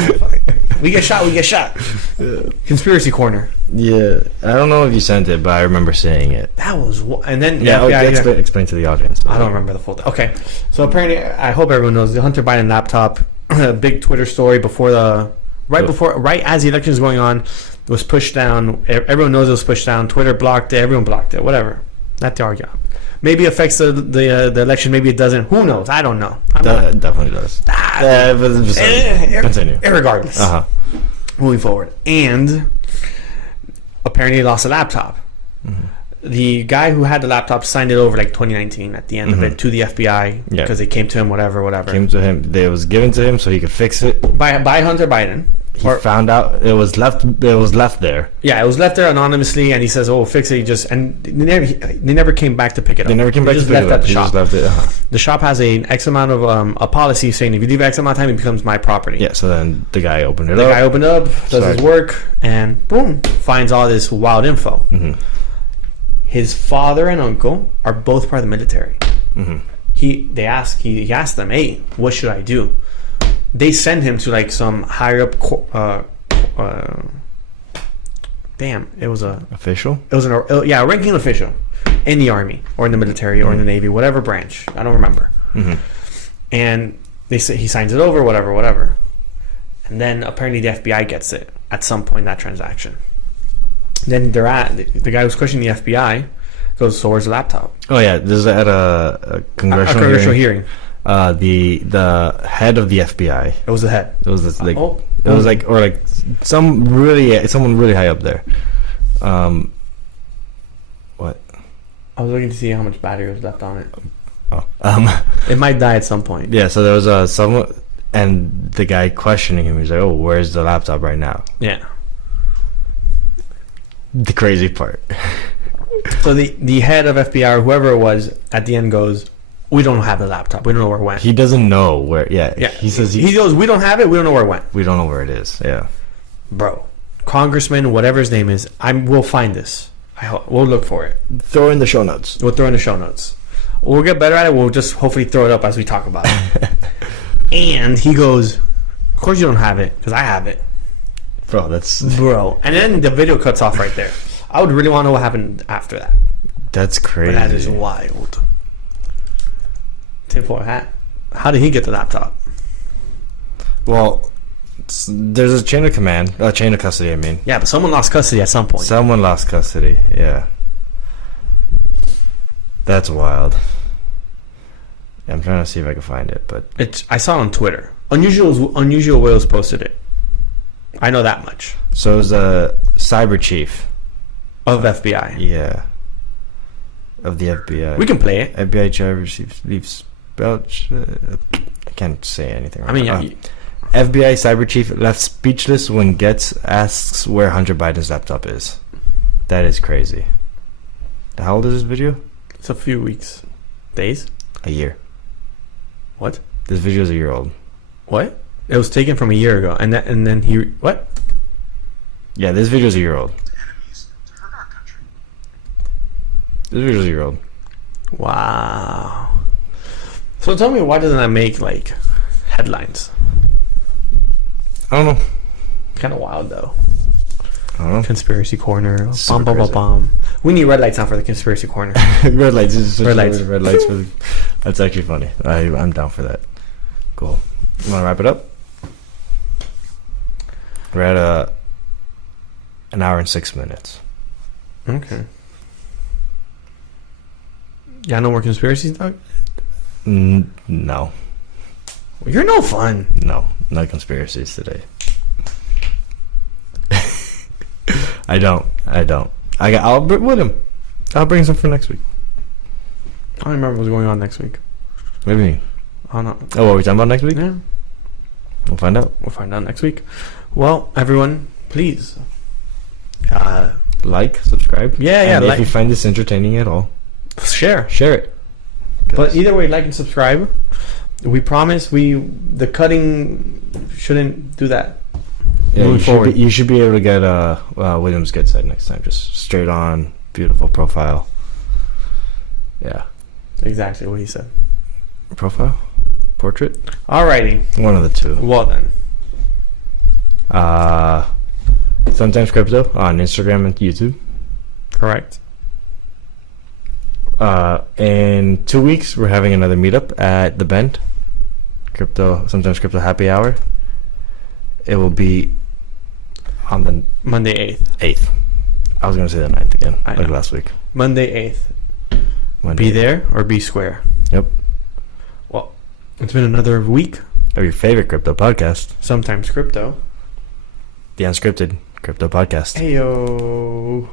We get shot. Conspiracy corner. Yeah, I don't know if you sent it, but I remember seeing it. That was and then Explain to the audience. I don't remember the full thing. Okay, so apparently, I hope everyone knows the Hunter Biden laptop, big Twitter story right as the election was going on, was pushed down. Everyone knows it was pushed down. Twitter blocked it. Everyone blocked it. Whatever. Not the argument. Maybe it affects the election. Maybe it doesn't. Who knows? I don't know. It definitely does. Continue. Irregardless. Moving forward, and apparently he lost a laptop. Mm-hmm. The guy who had the laptop signed it over like 2019 at the end of it to the FBI because it came to him, whatever. Came to him. It was given to him so he could fix it. By Hunter Biden. He found out it was left. It was left there. Yeah, it was left there anonymously, and he says, "Oh, fix it." They never came back to pick it up. They never came back to pick it up. The shop. Just left it. The shop has an X amount of a policy saying if you leave X amount of time, it becomes my property. Yeah. So then the guy opened it up. The guy opened up, does his work, and boom, finds all this wild info. Mm-hmm. His father and uncle are both part of the military. Mm-hmm. He asked them, "Hey, what should I do?" They send him to like some higher up it was a official. It was a ranking official in the army or in the military or in the Navy, whatever branch. I don't remember. Mm-hmm. And they say he signs it over, whatever. And then apparently the FBI gets it at some point in that transaction. Then the guy who's questioning the FBI goes, "So where's the laptop?" Oh yeah, this is at a congressional hearing. The head of the FBI. It was the head. It was this, someone really high up there. What? I was looking to see how much battery was left on it. Oh, it might die at some point. Yeah. So there was someone, and the guy questioning him. He's like, "Oh, where's the laptop right now?" Yeah. The crazy part. So the head of FBI or whoever it was at the end goes, "We don't have the laptop. We don't know where it went." He doesn't know where. Yeah. He says he goes, "We don't have it. We don't know where it went." We don't know where it is. Yeah. Bro, Congressman, whatever his name is, we'll find this. We'll look for it. Throw in the show notes. We'll throw in the show notes. We'll get better at it. We'll just hopefully throw it up as we talk about it. And he goes, "Of course you don't have it because I have it." Bro. And then the video cuts off right there. I would really want to know what happened after that. That's crazy. But that is wild. Tinfoil hat. How did he get the laptop? Well, there's a chain of custody, I mean. Yeah, but someone lost custody at some point. Someone lost custody, yeah. That's wild. Yeah, I'm trying to see if I can find it, but... I saw it on Twitter. Unusual Whales posted it. I know that much. So it was a cyber chief. Of FBI. Yeah. Of the FBI. We can play it. FBI chief leaves belch. I can't say anything right now. FBI cyber chief left speechless when Getz asks where Hunter Biden's laptop is. That is crazy. How old is this video? It's a few weeks. Days? A year. What? This video is a year old. What? It was taken from a year ago. And then he... What? Yeah, this video is a year old. This video is a year old. Wow. So tell me, why doesn't that make, like, headlines? I don't know. Kind of wild, though. I don't know. Conspiracy corner. Bum. We need red lights now for the conspiracy corner. Red lights. Red lights. Red lights. That's actually funny. I'm down for that. Cool. You want to wrap it up? We're at an hour and 6 minutes. Okay. Yeah, no more conspiracies, dog? No. Well, you're no fun. No conspiracies today. I don't. I'll bring with him. I'll bring some for next week. I don't remember what's going on next week. What do you mean? I don't know. Oh, what are we talking about next week? Yeah. We'll find out. We'll find out next week. Well, everyone, please. Like, subscribe. Yeah. And if you find this entertaining at all, share it. But either way, like and subscribe. We promise the cutting shouldn't do that. Yeah, moving forward. You should be able to get Williams Get Said next time. Just straight on, beautiful profile. Yeah. Exactly what he said. Profile? Portrait? Alrighty. One of the two. Well then. Sometimes Crypto on Instagram and YouTube. Correct. In 2 weeks, we're having another meetup at the Bend. Sometimes Crypto Happy Hour. It will be on the Monday 8th. 8th. I was going to say the 9th again, I like know. last week. Monday 8th. Monday. Be there or be square. Yep. Well, it's been another week. Of your favorite crypto podcast, Sometimes Crypto. the Unscripted Crypto Podcast. Heyo.